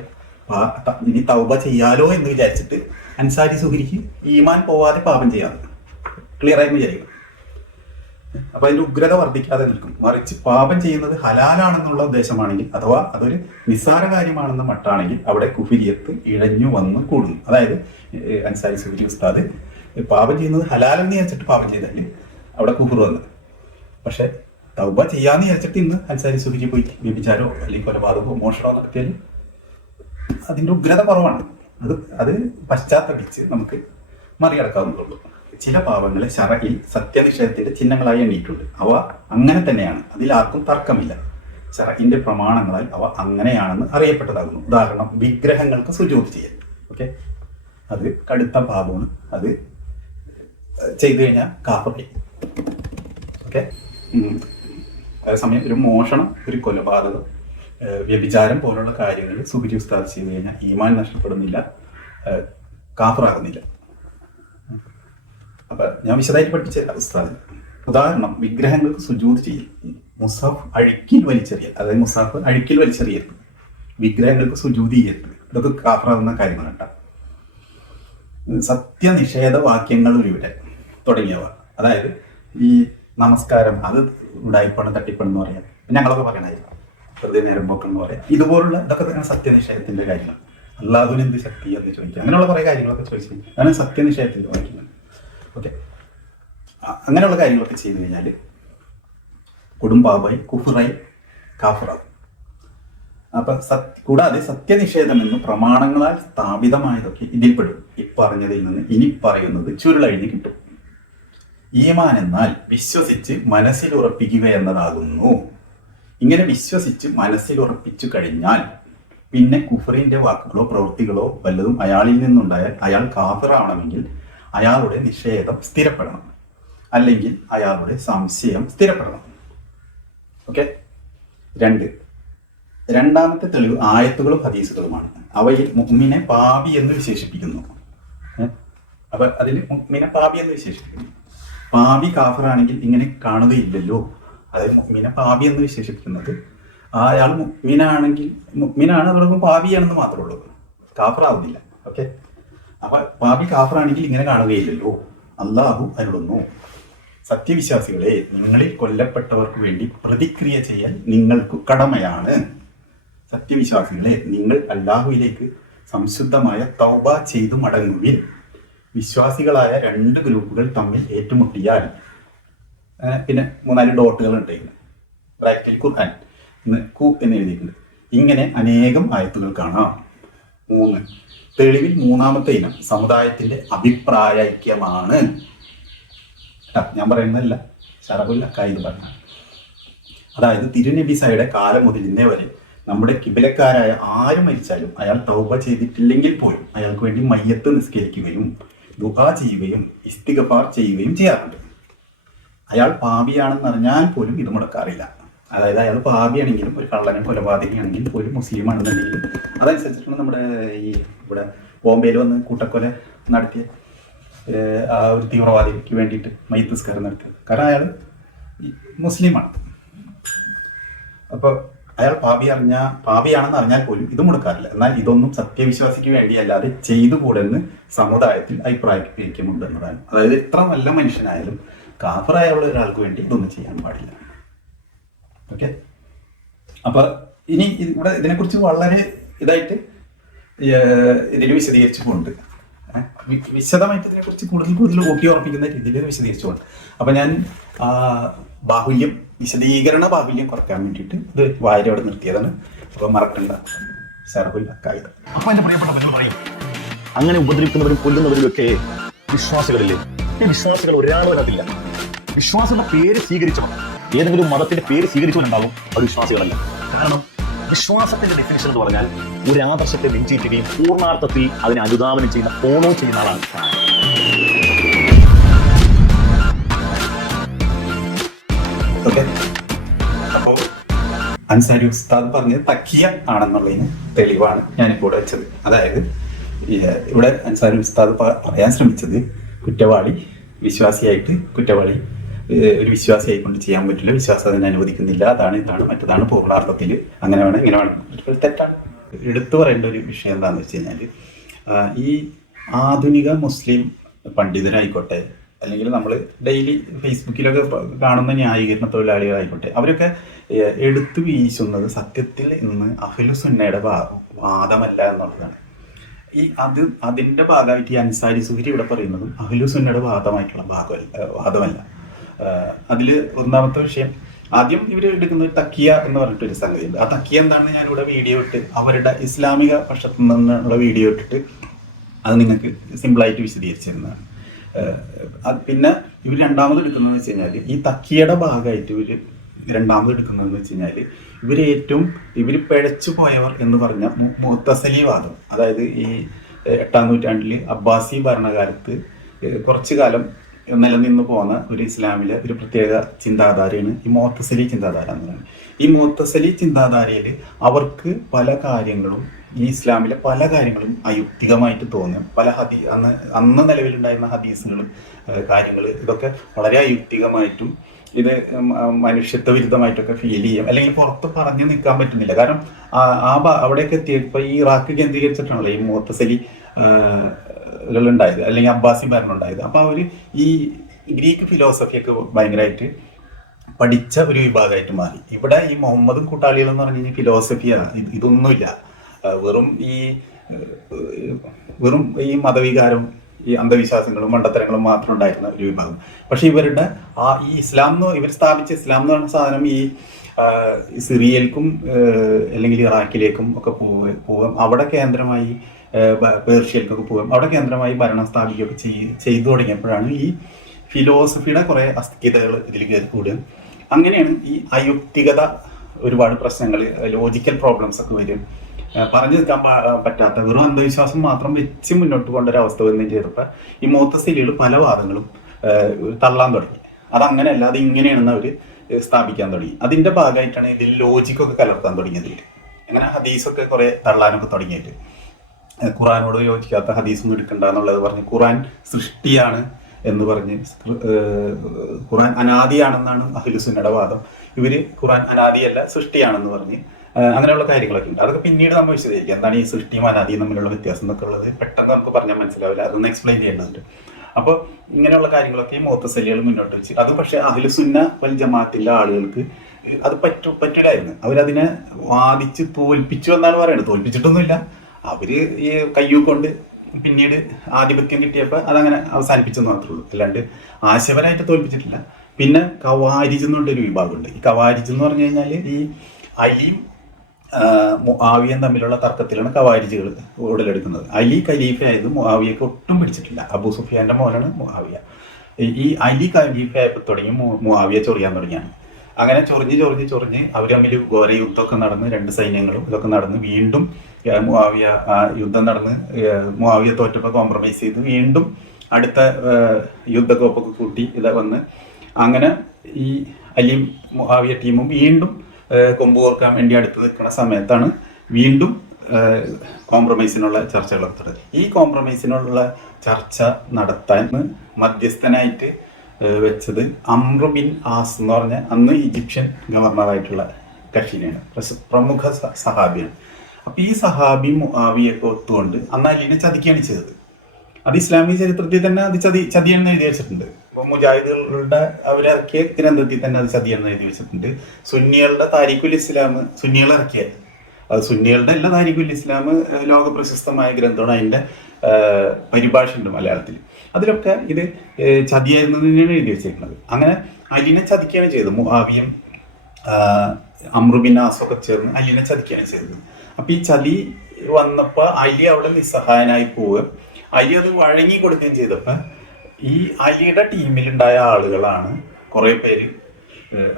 ഇനി തൗബ ചെയ്യാലോ എന്ന് വിചാരിച്ചിട്ട് അൻസാരി സുഹരിക്ക് ഈമാൻ പോവാതെ പാപം ചെയ്യാതെ ക്ലിയർ ആയി വിചാരിക്കും. അപ്പൊ അതിന്റെ ഉഗ്രത വർദ്ധിക്കാതെ നിൽക്കും. മറിച്ച് പാപം ചെയ്യുന്നത് ഹലാലാണെന്നുള്ള ഉദ്ദേശമാണെങ്കിൽ അഥവാ അതൊരു നിസ്സാര കാര്യമാണെന്ന മട്ടാണെങ്കിൽ അവിടെ കുഫിരിയത്ത് ഇഴഞ്ഞു വന്ന് കൂടുന്നു. അതായത് അൻസാരി സുഹരി ഉസ്താദ് പാപം ചെയ്യുന്നത് ഹലാലെന്ന് വിചാരിച്ചിട്ട് പാപം ചെയ്താല് അവിടെ കുഫർ വന്നത്. പക്ഷെ തൗബ ചെയ്യാന്ന് വിചാരിച്ചിട്ട് ഇന്ന് അൻസാരി സുഹരി പോയി വ്യഭിചാരോ അല്ലെങ്കിൽ കൊലപാതകമോ മോഷണമോ നടത്തിയാൽ അതിന്റെ ഉഗ്രത കുറവാണ്. അത് പശ്ചാത്തപിച്ച് നമുക്ക് മറികടക്കാവുന്നതുള്ളൂ. ചില പാപങ്ങളെ ശറയിൽ സത്യനിഷേധത്തിന്റെ ചിഹ്നങ്ങളായി എണ്ണിയിട്ടുണ്ട്. അവ അങ്ങനെ തന്നെയാണ്, അതിൽ ആർക്കും തർക്കമില്ല. ശറഇന്റെ പ്രമാണങ്ങളാൽ അവ അങ്ങനെയാണെന്ന് അറിയപ്പെട്ടതാകുന്നു. ഉദാഹരണം, വിഗ്രഹങ്ങൾക്ക് സുജൂദ് ചെയ്യൽ. ഓക്കെ, അത് കടുത്ത പാപമാണ്. അത് ചെയ്തു കഴിഞ്ഞാൽ കാഫറായി. ഓക്കെ, അതേസമയം ഒരു മോഷണം, ഒരു കൊലപാതകം, വ്യഭിചാരം പോലുള്ള കാര്യങ്ങൾ സുഹരി ഉസ്താദ് ചെയ്തു കഴിഞ്ഞാൽ ഈമാൻ നഷ്ടപ്പെടുന്നില്ല, കാഫറാകുന്നില്ല. അപ്പൊ ഞാൻ വിശദമായിട്ട് പഠിപ്പിച്ചില്ല ഉസ്താദ്. ഉദാഹരണം, വിഗ്രഹങ്ങൾക്ക് സുജൂദ് ചെയ്യൽ, മുസാഫ് അഴുക്കിൽ വലിച്ചെറിയൽ, അതായത് മുസാഫ് അഴുക്കിൽ വലിച്ചെറിയൽ, വിഗ്രഹങ്ങൾക്ക് സുജൂദ് ചെയ്യരുത്, ഇതൊക്കെ കാഫറാകുന്ന കാര്യമാണ് കേട്ടോ. സത്യനിഷേധ വാക്യങ്ങൾ ഉരുവിടൽ തുടങ്ങിയവ, അതായത് ഈ നമസ്കാരം അത് ഉടായിപ്പാണ് തട്ടിപ്പെണെന്ന് പറയാം, ഞങ്ങളൊക്കെ പറയണായിരുന്നു വെറുതെ നേരം പോക്കെന്ന് പറയാം. ഇതുപോലുള്ള ഇതൊക്കെ തന്നെ സത്യനിഷേധത്തിന്റെ കാര്യങ്ങൾ. അല്ലാഹുവിന് എന്ത് ശക്തി എന്ന് ചോദിക്കുക, അങ്ങനെയുള്ള കുറെ കാര്യങ്ങളൊക്കെ ചോദിച്ചു. അതാണ് സത്യനിഷേധത്തിന്റെ വാക്യങ്ങൾ. ഓക്കെ, അങ്ങനെയുള്ള കാര്യങ്ങളൊക്കെ ചെയ്തു കഴിഞ്ഞാൽ കുടുംബാബായി കുഫറായി കാഫറാവും. അപ്പൊ കൂടാതെ സത്യനിഷേധം എന്ന് പ്രമാണങ്ങളാൽ സ്ഥാപിതമായതൊക്കെ ഇതിൽപ്പെടും. ഇപ്പറഞ്ഞതിൽ നിന്ന് ഇനി പറയുന്നത് ചുരുളഴിഞ്ഞ് കിട്ടും. ഈമാൻ എന്നാൽ വിശ്വസിച്ച് മനസ്സിൽ ഉറപ്പിക്കുക എന്നതാകുന്നു. ഇങ്ങനെ വിശ്വസിച്ച് മനസ്സിൽ ഉറപ്പിച്ചു കഴിഞ്ഞാൽ പിന്നെ കുഫറിന്റെ വാക്കുകളോ പ്രവൃത്തികളോ വല്ലതും അയാളിൽ നിന്നുണ്ടായാൽ അയാൾ കാഫിറാവണമെങ്കിൽ അയാളുടെ നിഷേധം സ്ഥിരപ്പെടണം, അല്ലെങ്കിൽ അയാളുടെ സംശയം സ്ഥിരപ്പെടണം. ഓക്കെ, രണ്ടാമത്തെ തെളിവ് ആയത്തുകളും ഹദീസുകളുമാണ്. അവയിൽ മുഅ്മിനെ പാപി എന്ന് വിശേഷിപ്പിക്കുന്നു. അപ്പൊ അതിൽ മുഅ്മിനെ പാപി എന്ന് വിശേഷിപ്പിക്കുന്നു. പാപി കാഫിറാണെങ്കിൽ ഇങ്ങനെ കാണുകയില്ലല്ലോ. അതായത് മുഅ്മിനെ പാപി എന്ന് വിശേഷിപ്പിക്കുന്നത് അയാൾ മുഅ്മിനാണ് അതോടൊപ്പം പാപിയാണെന്ന് മാത്രമേ ഉള്ളൂ, കാഫറാവുന്നില്ല. ഓക്കെ, അപ്പൊ പാപി കാഫറാണെങ്കിൽ ഇങ്ങനെ കാണുകയില്ലല്ലോ. അല്ലാഹു അതിനോടൊന്നു, സത്യവിശ്വാസികളെ, നിങ്ങളിൽ കൊല്ലപ്പെട്ടവർക്ക് വേണ്ടി പ്രതിക്രിയ ചെയ്യാൻ നിങ്ങൾക്ക് കടമയാണ്. സത്യവിശ്വാസികളെ, നിങ്ങൾ അല്ലാഹുവിലേക്ക് സംശുദ്ധമായ തൗബ ചെയ്തു മടങ്ങുവിൻ. വിശ്വാസികളായ 2 ഗ്രൂപ്പുകൾ തമ്മിൽ ഏറ്റുമുട്ടിയാൽ, പിന്നെ 3-4 ഡോട്ടുകൾ ഉണ്ടായിരുന്നു ബ്രാക്കറ്റിൽ ഖുർആൻ കു എന്ന് എഴുതിയിട്ടുണ്ട്. ഇങ്ങനെ അനേകം ആയത്തുകൾ കാണാം. 3, തെളിവിൽ 3-ാമത്തെ ഇനം സമുദായത്തിന്റെ അഭിപ്രായ ഐക്യമാണ്. ഞാൻ പറയുന്നതല്ല, ഷറഫുൽ അക്കായിദ് പറഞ്ഞ. അതായത് തിരുനബി സയുടെ കാലം മുതൽ ഇന്നേ വരെ നമ്മുടെ കിബിലക്കാരായ ആര് മരിച്ചാലും അയാൾ തൗബ ചെയ്തിട്ടില്ലെങ്കിൽ പോലും അയാൾക്ക് വേണ്ടി മയ്യത്ത് നിസ്കരിക്കുകയും ദുആ ചെയ്യുകയും ഇസ്തിഗ്ഫാർ ചെയ്യുകയും ചെയ്യാറുണ്ട്. അയാൾ പാപിയാണെന്ന് അറിഞ്ഞാൽ പോലും ഇത് മുടക്കാറില്ല. അതായത് അയാൾ പാപിയാണെങ്കിലും, ഒരു കള്ളനും കൊലപാതകയാണെങ്കിൽ പോലും, മുസ്ലിം ആണെന്നുണ്ടെങ്കിലും അതനുസരിച്ചിട്ടാണ് നമ്മുടെ ഈ ഇവിടെ ബോംബെയിൽ വന്ന് കൂട്ടക്കൊല നടത്തിയ ആ ഒരു തീവ്രവാദിക്ക് വേണ്ടിയിട്ട് മയ്യത്ത് നിസ്കാരം നടത്തിയത്. കാരണം അയാൾ മുസ്ലിമാണ്. അപ്പോൾ അയാൾ പാപിയാണെന്ന് അറിഞ്ഞാൽ പോലും ഇത് മുടക്കാറില്ല. എന്നാൽ ഇതൊന്നും സത്യവിശ്വാസിക്ക് വേണ്ടിയല്ലാതെ ചെയ്തുകൂടെന്ന് സമുദായത്തിൽ അഭിപ്രായമുണ്ട് എന്നതാണ്. അതായത് എത്ര നല്ല മനുഷ്യനായാലും കാഫറായുള്ള ഒരാൾക്ക് വേണ്ടി ഇതൊന്നും ചെയ്യാൻ പാടില്ല. ഓക്കെ, അപ്പൊ ഇനി ഇവിടെ ഇതിനെക്കുറിച്ച് വളരെ ഇതായിട്ട് ഇതിൽ വിശദീകരിച്ചുകൊണ്ട് വിശദമായിട്ട് ഇതിനെക്കുറിച്ച് കൂടുതൽ ഊട്ടി ഉറപ്പിക്കുന്ന രീതിയിൽ വിശദീകരിച്ചുകൊണ്ട് അപ്പൊ ഞാൻ വിശദീകരണ ബാഹുല്യം കുറയ്ക്കാൻ വേണ്ടിയിട്ട് ഇത് വായനയോടെ നിർത്തിയതാണ്. അപ്പോൾ മറക്കണ്ട, ഷറഫുൽ അക്കായിദ്. അപ്പൊ എന്റെ പ്രിയപ്പെട്ടവരും പറയും, അങ്ങനെ ഉപദ്രവിക്കുന്നവരും കൊല്ലുന്നവരും ഒക്കെ വിശ്വാസികളില്ലേ? ഈ വിശ്വാസികൾ ഒരാളതില്ല. വിശ്വാസിയുടെ പേര് സ്വീകരിച്ചവർ, ഏതെങ്കിലും മതത്തിന്റെ പേര് സ്വീകരിച്ചവരുണ്ടാവും, അവർ വിശ്വാസികളല്ല. കാരണം വിശ്വാസത്തിന്റെ ഡെഫിനിഷൻ എന്ന് പറഞ്ഞാൽ ഒരു ആദർശത്തെ നെഞ്ചേറ്റുകയും പൂർണ്ണാർത്ഥത്തിൽ അതിനെ അനുധാവനം ചെയ്യുന്ന, ഫോളോ ചെയ്യുന്ന ആളാണ്. ഓക്കെ, അപ്പോൾ അൻസാരി ഉസ്താദ് പറഞ്ഞത് തക്കിയ ആണെന്നുള്ളതിന് തെളിവാണ് ഞാനിപ്പോൾ വെച്ചത്. അതായത് ഇവിടെ അൻസാരി ഉസ്താദ് പറയാൻ ശ്രമിച്ചത് കുറ്റവാളി ഒരു വിശ്വാസിയായിക്കൊണ്ട് ചെയ്യാൻ പറ്റില്ല, വിശ്വാസം അതിനെ അനുവദിക്കുന്നില്ല, ഇതാണ് മറ്റതാണ് പൂർണ്ണാർത്ഥത്തിൽ അങ്ങനെ വേണം ഇങ്ങനെ വേണം. തെറ്റാണ്. എടുത്തു പറയേണ്ട ഒരു വിഷയം എന്താണെന്ന് വെച്ച് കഴിഞ്ഞാൽ, ഈ ആധുനിക മുസ്ലിം പണ്ഡിതരായിക്കോട്ടെ, അല്ലെങ്കിൽ നമ്മൾ ഡെയിലി ഫേസ്ബുക്കിലൊക്കെ കാണുന്ന ന്യായീകരണ തൊഴിലാളികളായിക്കോട്ടെ, അവരൊക്കെ എടുത്തു വീശുന്നത് സത്യത്തിൽ ഇന്ന് അഹ്ലുസുന്നയുടെ വാദമല്ല എന്നുള്ളതാണ്. അതിൻ്റെ ഭാഗമായിട്ട് ഈ അൻസാരി സുഹരി ഇവിടെ പറയുന്നതും അഹ്ലുസുന്നയുടെ വാദമായിട്ടുള്ള വാദമല്ല. അതിൽ ഒന്നാമത്തെ വിഷയം, ആദ്യം ഇവർ എടുക്കുന്നത് തക്കിയ എന്ന് പറഞ്ഞിട്ടൊരു സംഗതിയുണ്ട്. ആ തക്കിയ എന്താണെന്ന് ഞാനിവിടെ വീഡിയോ ഇട്ട്, അവരുടെ ഇസ്ലാമിക പക്ഷത്തു നിന്നുള്ള വീഡിയോ ഇട്ടിട്ട് അത് നിങ്ങൾക്ക് സിമ്പിളായിട്ട് വിശദീകരിച്ചിരുന്നതാണ്. പിന്നെ ഇവർ രണ്ടാമത് എടുക്കുന്നതെന്ന് വെച്ച് കഴിഞ്ഞാൽ, ഈ തക്കിയയുടെ ഭാഗമായിട്ട് ഇവർ രണ്ടാമത് എടുക്കുന്നതെന്ന് വെച്ച് കഴിഞ്ഞാൽ, ഇവർ പിഴച്ചു പോയവർ എന്ന് പറഞ്ഞ മുഅ്തസിലി വാദം. അതായത് ഈ 8-ാം നൂറ്റാണ്ടിൽ അബ്ബാസി ഭരണകാലത്ത് കുറച്ചു കാലം നിലനിന്ന് പോകുന്ന ഒരു ഇസ്ലാമിലെ ഒരു പ്രത്യേക ചിന്താധാരയാണ് ഈ മുഅ്തസിലി ചിന്താധാര എന്ന് പറയുന്നത്. ഈ മുഅ്തസിലി ചിന്താധാരയിൽ അവർക്ക് പല കാര്യങ്ങളും, ഈ ഇസ്ലാമിലെ പല കാര്യങ്ങളും അയുക്തികമായിട്ട് തോന്നും. അന്ന് നിലവിലുണ്ടായിരുന്ന ഹദീസുകളും കാര്യങ്ങൾ ഇതൊക്കെ വളരെ അയുക്തികമായിട്ടും ഇത് മനുഷ്യത്വ വിരുദ്ധമായിട്ടൊക്കെ ഫീൽ ചെയ്യും, അല്ലെങ്കിൽ പുറത്ത് പറഞ്ഞു നിൽക്കാൻ പറ്റുന്നില്ല. കാരണം അവിടേക്ക് എത്തിയപ്പോൾ ഈ ഇറാഖ് കേന്ദ്രീകരിച്ചിട്ടാണല്ലോ ഈ മുഅ്തസിലി ഉണ്ടായത്, അല്ലെങ്കിൽ അബ്ബാസി ഭരണം ഉണ്ടായത്. അപ്പോൾ അവർ ഈ ഗ്രീക്ക് ഫിലോസഫിയൊക്കെ ഭയങ്കരമായിട്ട് പഠിച്ച ഒരു വിഭാഗമായിട്ട് മാറി. ഇവിടെ ഈ മുഹമ്മദും കൂട്ടാളികളും എന്ന് പറഞ്ഞു കഴിഞ്ഞാൽ ഫിലോസഫിയാണ്, ഇതൊന്നുമില്ല. വെറും ഈ മതവികാരവും ഈ അന്ധവിശ്വാസങ്ങളും മണ്ടത്തരങ്ങളും മാത്രം ഉണ്ടായിരുന്ന ഒരു വിഭാഗം. പക്ഷെ ഇവരുടെ ഈ ഇവർ സ്ഥാപിച്ച ഇസ്ലാം എന്ന് പറഞ്ഞ സാധനം ഈ സിറിയയിലേക്കും അല്ലെങ്കിൽ ഇറാഖിലേക്കും ഒക്കെ പോകാം, അവിടെ കേന്ദ്രമായി പേർഷ്യയിലേക്കൊക്കെ പോകാം, അവിടെ കേന്ദ്രമായി ഭരണം സ്ഥാപിക്കുകയൊക്കെ ചെയ്തു തുടങ്ങിയപ്പോഴാണ് ഈ ഫിലോസഫിയുടെ കുറേ അസ്ഥിതകൾ ഇതിൽ കയറി കൂടുക. അങ്ങനെയാണ് ഈ അയുക്തികത, ഒരുപാട് പ്രശ്നങ്ങൾ, ലോജിക്കൽ പ്രോബ്ലംസ് ഒക്കെ വരും. പറഞ്ഞു നിൽക്കാൻ പറ്റാത്ത വെറും അന്ധവിശ്വാസം മാത്രം വെച്ച് മുന്നോട്ട് കൊണ്ടൊരവസ്ഥ വന്നതിന് ചെയ്തപ്പോൾ ഈ മുഅ്തസിലികൾ പല വാദങ്ങളും തള്ളാൻ തുടങ്ങി. അതങ്ങനെയല്ല, അത് ഇങ്ങനെയാണെന്ന് അവർ സ്ഥാപിക്കാൻ തുടങ്ങി. അതിൻ്റെ ഭാഗമായിട്ടാണ് ഇതിൽ ലോജിക്കൊക്കെ കലർത്താൻ തുടങ്ങിയത്. അങ്ങനെ ഹദീസൊക്കെ കുറേ തള്ളാനൊക്കെ തുടങ്ങിയിട്ട്, ഖുറാനോട് യോജിക്കാത്ത ഹദീസൊന്നും എടുക്കണ്ട എന്നുള്ളത് പറഞ്ഞ്, ഖുറാൻ സൃഷ്ടിയാണ് എന്ന് പറഞ്ഞ്, ഖുറാൻ അനാദിയാണെന്നാണ് അഹ്ലുസുന്നയുടെ വാദം. ഇവര് ഖുർആൻ അനാദിയല്ല സൃഷ്ടിയാണെന്ന് പറഞ്ഞ് അങ്ങനെയുള്ള കാര്യങ്ങളൊക്കെ ഉണ്ട്. അതൊക്കെ പിന്നീട് നമ്മൾ വിശദീകരിക്കും എന്താണ് ഈ സൃഷ്ടിയും അനാദിയും തമ്മിലുള്ള വ്യത്യാസം എന്നൊക്കെ ഉള്ളത് പെട്ടെന്ന് നമുക്ക് പറഞ്ഞാൽ മനസ്സിലാവില്ല, അതൊന്ന് എക്സ്പ്ലെയിൻ ചെയ്യേണ്ടതുണ്ട്. അപ്പോൾ ഇങ്ങനെയുള്ള കാര്യങ്ങളൊക്കെ ഈ മുഅ്തസിലികൾ മുന്നോട്ട് വെച്ച് അത് പക്ഷേ അഹ്ലു സുന്ന വൽ ജമാഅത്തിന്റെ ആളുകൾക്ക് അത് പറ്റില്ലായിരുന്നു. അവരതിനെ വാദിച്ച് തോൽപ്പിച്ചു എന്നാണ് പറയുന്നത്. തോൽപ്പിച്ചിട്ടൊന്നുമില്ല, അവര് ഈ കയ്യൂക്കൊണ്ട് പിന്നീട് ആധിപത്യം കിട്ടിയപ്പോൾ അതങ്ങനെ അവസാനിപ്പിച്ചെന്ന് മാത്രമേ ഉള്ളൂ, അല്ലാണ്ട് ആശയപരമായിട്ട് തോൽപ്പിച്ചിട്ടില്ല. പിന്നെ ഖവാരിജ് എന്നുള്ളൊരു വിഭാഗമുണ്ട്. ഈ ഖവാരിജ് എന്ന് പറഞ്ഞു കഴിഞ്ഞാൽ ഈ അലിയും മുആവിയയും തമ്മിലുള്ള തർക്കത്തിലാണ് ഖവാരിജുകൾ ഉടലെടുക്കുന്നത്. അലി ഖലീഫയായത് മുആവിയക്ക് ഒട്ടും പിടിച്ചിട്ടില്ല. അബൂ സുഫിയാന്റെ മോനാണ് മുആവിയ. ഈ അലി ഖലീഫയായപ്പോൾ തുടങ്ങി മുആവിയ ചൊറിയാൻ തുടങ്ങിയാണ്. അങ്ങനെ ചൊറിഞ്ഞ് അവർ തമ്മിൽ ഘോര യുദ്ധമൊക്കെ നടന്ന് 2 സൈന്യങ്ങളും ഇതൊക്കെ നടന്ന് വീണ്ടും മുആവിയ യുദ്ധം നടന്ന് മുആവിയ തോറ്റപ്പോൾ കോംപ്രമൈസ് ചെയ്ത് വീണ്ടും അടുത്ത യുദ്ധക്കോപ്പൊക്കെ കൂട്ടി ഇതൊക്കെ വന്ന് അങ്ങനെ ഈ അലി മുആവിയ ടീമും വീണ്ടും കൊമ്പ് കോർക്കാൻ വേണ്ടി അടുത്ത് നിൽക്കുന്ന സമയത്താണ് വീണ്ടും കോംപ്രമൈസിനുള്ള ചർച്ചകളൊക്കെ തുടങ്ങി. ഈ കോംപ്രമൈസിനുള്ള ചർച്ച നടത്താൻ മധ്യസ്ഥനായിട്ട് വെച്ചത് അംർ ബിൻ ആസ് എന്ന് പറഞ്ഞ അന്ന് ഈജിപ്ഷ്യൻ ഗവർണറായിട്ടുള്ള കക്ഷിനെയാണ്, പ്രമുഖ സഹാബിയാണ്. അപ്പൊ ഈ സഹാബി മുആവിയൊക്കെ ഒത്തുകൊണ്ട് അന്ന് അലിനെ ചതിക്കുകയാണ് ചെയ്തത്. അത് ഇസ്ലാമിക ചരിത്രത്തിൽ തന്നെ അത് ചതിയെന്ന് എഴുതി വെച്ചിട്ടുണ്ട്. ഇപ്പൊ മുജാഹിദുകളുടെ അവരിറക്കിയ ഗ്രന്ഥത്തിൽ തന്നെ അത് ചതിയെന്ന് എഴുതി വെച്ചിട്ടുണ്ട്. സുന്നികളുടെ താരിഖുൽ ഇസ്ലാം സുന്നികൾ ഇറക്കിയ അത് സുന്നികളുടെ എല്ലാ താരിഖുൽ ഇസ്ലാം ലോക പ്രശസ്തമായ ഗ്രന്ഥമാണ്. അതിന്റെ പരിഭാഷ ഉണ്ട് മലയാളത്തിൽ. അതിലൊക്കെ ഇത് ചതിയായിരുന്നതിനാണ് എഴുതി വെച്ചിരിക്കുന്നത്. അങ്ങനെ അലിനെ ചതിക്കുകയാണ് ചെയ്തത്. മുആവിയും അംർ ബിൻ ആസൊക്കെ ചേർന്ന് അലിനെ ചതിക്കുകയാണ് ചെയ്തത്. അപ്പൊ ഈ ചതി വന്നപ്പോ അലി അവിടെ നിസ്സഹായനായി പോവുക, അലി അത് വഴങ്ങി കൊടുക്കുകയും ചെയ്തപ്പോ ഈ അലിയുടെ ടീമിലുണ്ടായ ആളുകളാണ് കുറെ പേര്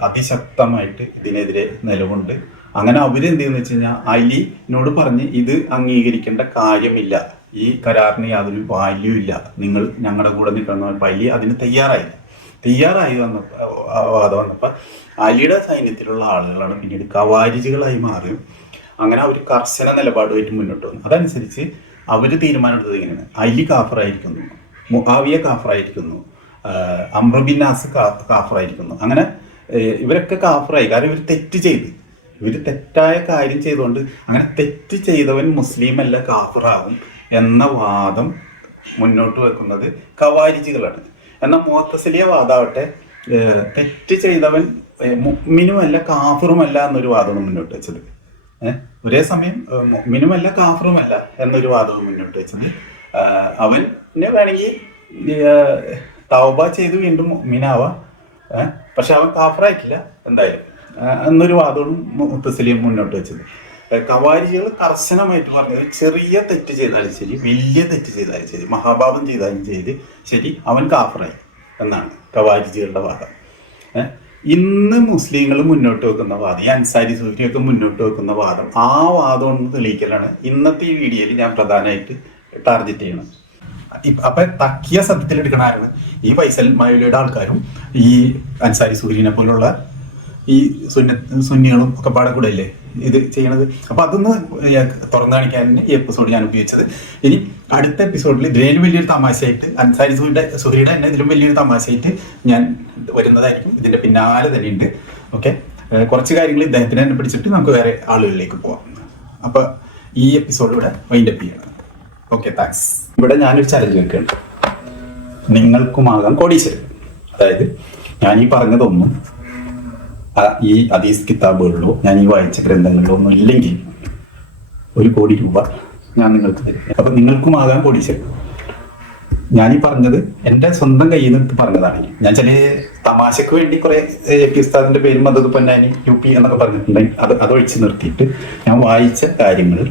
അതിശക്തമായിട്ട് ഇതിനെതിരെ നിലകൊണ്ട്. അങ്ങനെ അവരെന്ത് ചെയ്യുന്ന വെച്ച് കഴിഞ്ഞാൽ അലിനോട് പറഞ്ഞ് ഇത് അംഗീകരിക്കേണ്ട കാര്യമില്ല, ഈ കരാറിന് യാതൊരു വാല്യൂ ഇല്ല, നിങ്ങൾ ഞങ്ങളുടെ കൂടെ നിൽക്കണം. അലി അതിന് തയ്യാറായി വന്നപ്പോ അലിയുടെ സൈന്യത്തിലുള്ള ആളുകളാണ് പിന്നീട് ഖവാരിജുകളായി മാറി. അങ്ങനെ അവർ കർശന നിലപാടുമായിട്ട് മുന്നോട്ട് വന്നു. അതനുസരിച്ച് അവര് തീരുമാനമെടുത്തത് ഇങ്ങനെയാണ്: അലി കാഫറായിരിക്കുന്നു, മുആവിയ കാഫറായിരിക്കുന്നു, അംർ ബിൻ ആസ് കാഫറായിരിക്കുന്നു. അങ്ങനെ ഇവരൊക്കെ കാഫറായി. കാരണം ഇവർ തെറ്റായ കാര്യം ചെയ്തുകൊണ്ട് അങ്ങനെ തെറ്റ് ചെയ്തവൻ മുസ്ലിം അല്ല കാഫറാകും എന്ന വാദം മുന്നോട്ട് വെക്കുന്നത് ഖവാരിജികളാണ്. എന്നാൽ മുഅ്തസിലിയ വാദാവട്ടെ തെറ്റ് ചെയ്തവൻ മുഅ്മിനുമല്ല കാഫറുമല്ല എന്നൊരു വാദമാണ് മുന്നോട്ട് വെച്ചത്. ഒരേ സമയം മുഅ്മിനുമല്ല കാഫറുമല്ല എന്നൊരു വാദവും മുന്നോട്ട് വെച്ചത്. അവന് വേണമെങ്കിൽ തൗബ ചെയ്ത് വീണ്ടും മുഅ്മിനാവാം, പക്ഷെ അവൻ കാഫറായിട്ടില്ല എന്തായാലും എന്നൊരു വാദവും മുഅ്തസിലിയ മുന്നോട്ട് വെച്ചത്. ഖവാരിജികൾ കർശനമായിട്ട് പറഞ്ഞത് ചെറിയ തെറ്റ് ചെയ്താലും ശരി, വലിയ തെറ്റ് ചെയ്താലും ശരി, മഹാപാപം ചെയ്താലും ശരി അവൻ കാഫറായി എന്നാണ് ഖവാരിജികളുടെ വാദം. ഇന്ന് മുസ്ലിങ്ങൾ മുന്നോട്ട് വെക്കുന്ന വാദം, ഈ അൻസാരി സൂഫിയൊക്കെ മുന്നോട്ട് വെക്കുന്ന വാദം, ആ വാദം ഒന്ന് തെളിയിക്കലാണ് ഇന്നത്തെ ഈ വീഡിയോയിൽ ഞാൻ പ്രധാനമായിട്ട് ടാർഗറ്റ് ചെയ്യണം. അപ്പൊ തക്കിയ സത്യത്തിൽ എടുക്കണ ആരാണ്? ഈ ഫൈസൽ മൗലവിയുടെ ആൾക്കാരും ഈ അൻസാരി സൂഫിനെ പോലുള്ള ഈ സുന്നികളും ഒക്കെ പാടെ കൂടെ അല്ലേ ഇത് ചെയ്യണത്. അപ്പൊ അതൊന്ന് തുറന്നു കാണിക്കാൻ ഈ എപ്പിസോഡ് ഞാൻ ഉപയോഗിച്ചത്. ഇനി അടുത്ത എപ്പിസോഡിൽ ഇതിലും വലിയൊരു തമാശയായിട്ട് അൻസാരി സുഹരിയുടെ തന്നെ ഇതിലും വലിയൊരു തമാശയായിട്ട് ഞാൻ വരുന്നതായിരിക്കും. ഇതിന്റെ പിന്നാലെ തന്നെ ഉണ്ട്. ഓക്കെ, കുറച്ച് കാര്യങ്ങൾ ഇദ്ദേഹത്തിനെ തന്നെ പിടിച്ചിട്ട് നമുക്ക് വേറെ ആളുകളിലേക്ക് പോവാം. അപ്പൊ ഈ എപ്പിസോഡ് ഇവിടെ വൈൻഡപ്പ് ചെയ്യണം. Okay, thanks. ഇവിടെ ഞാനൊരു ചലഞ്ച് വെക്കുകയാണ്. നിങ്ങൾക്കുമാകാം കോടീശ്വരൻ. അതായത് ഞാൻ ഈ പറഞ്ഞതൊന്നും ഈ ഹദീസ് കിതാബുകളിലോ ഞാൻ ഈ വായിച്ച ഗ്രന്ഥങ്ങളിലോ ഒന്നും ഇല്ലെങ്കിൽ 1 കോടി രൂപ ഞാൻ നിങ്ങൾക്ക് തരും. അപ്പൊ നിങ്ങൾക്കുമാകാം കോടീശ്വരൻ. ഞാനീ പറഞ്ഞത് എൻ്റെ സ്വന്തം കയ്യിൽ നിന്ന് പറഞ്ഞതാണ്. ഞാൻ ചില തമാശക്ക് വേണ്ടി കുറെ ഉസ്താദിന്റെ പേരും മദദ് പൊന്നാനി UP എന്നൊക്കെ പറഞ്ഞിട്ടുണ്ടെങ്കിൽ അതൊഴിച്ച് നിർത്തിയിട്ട് ഞാൻ വായിച്ച കാര്യങ്ങൾ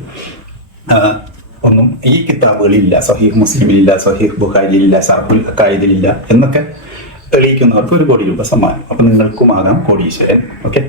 ഒന്നും ഈ കിതാബുകളിലില്ല, സഹീഹ് മുസ്ലിമിലില്ല, സഹീഹ് ബുഖാരിയിലില്ല, ശർഹുൽ അഖായിദിലില്ല എന്നൊക്കെ തെളിയിക്കുന്നവർക്ക് 1 കോടി രൂപ സമ്മാനം. അപ്പൊ നിങ്ങൾക്കുമാകാം കോടീശ്വരൻ. ഓക്കെ.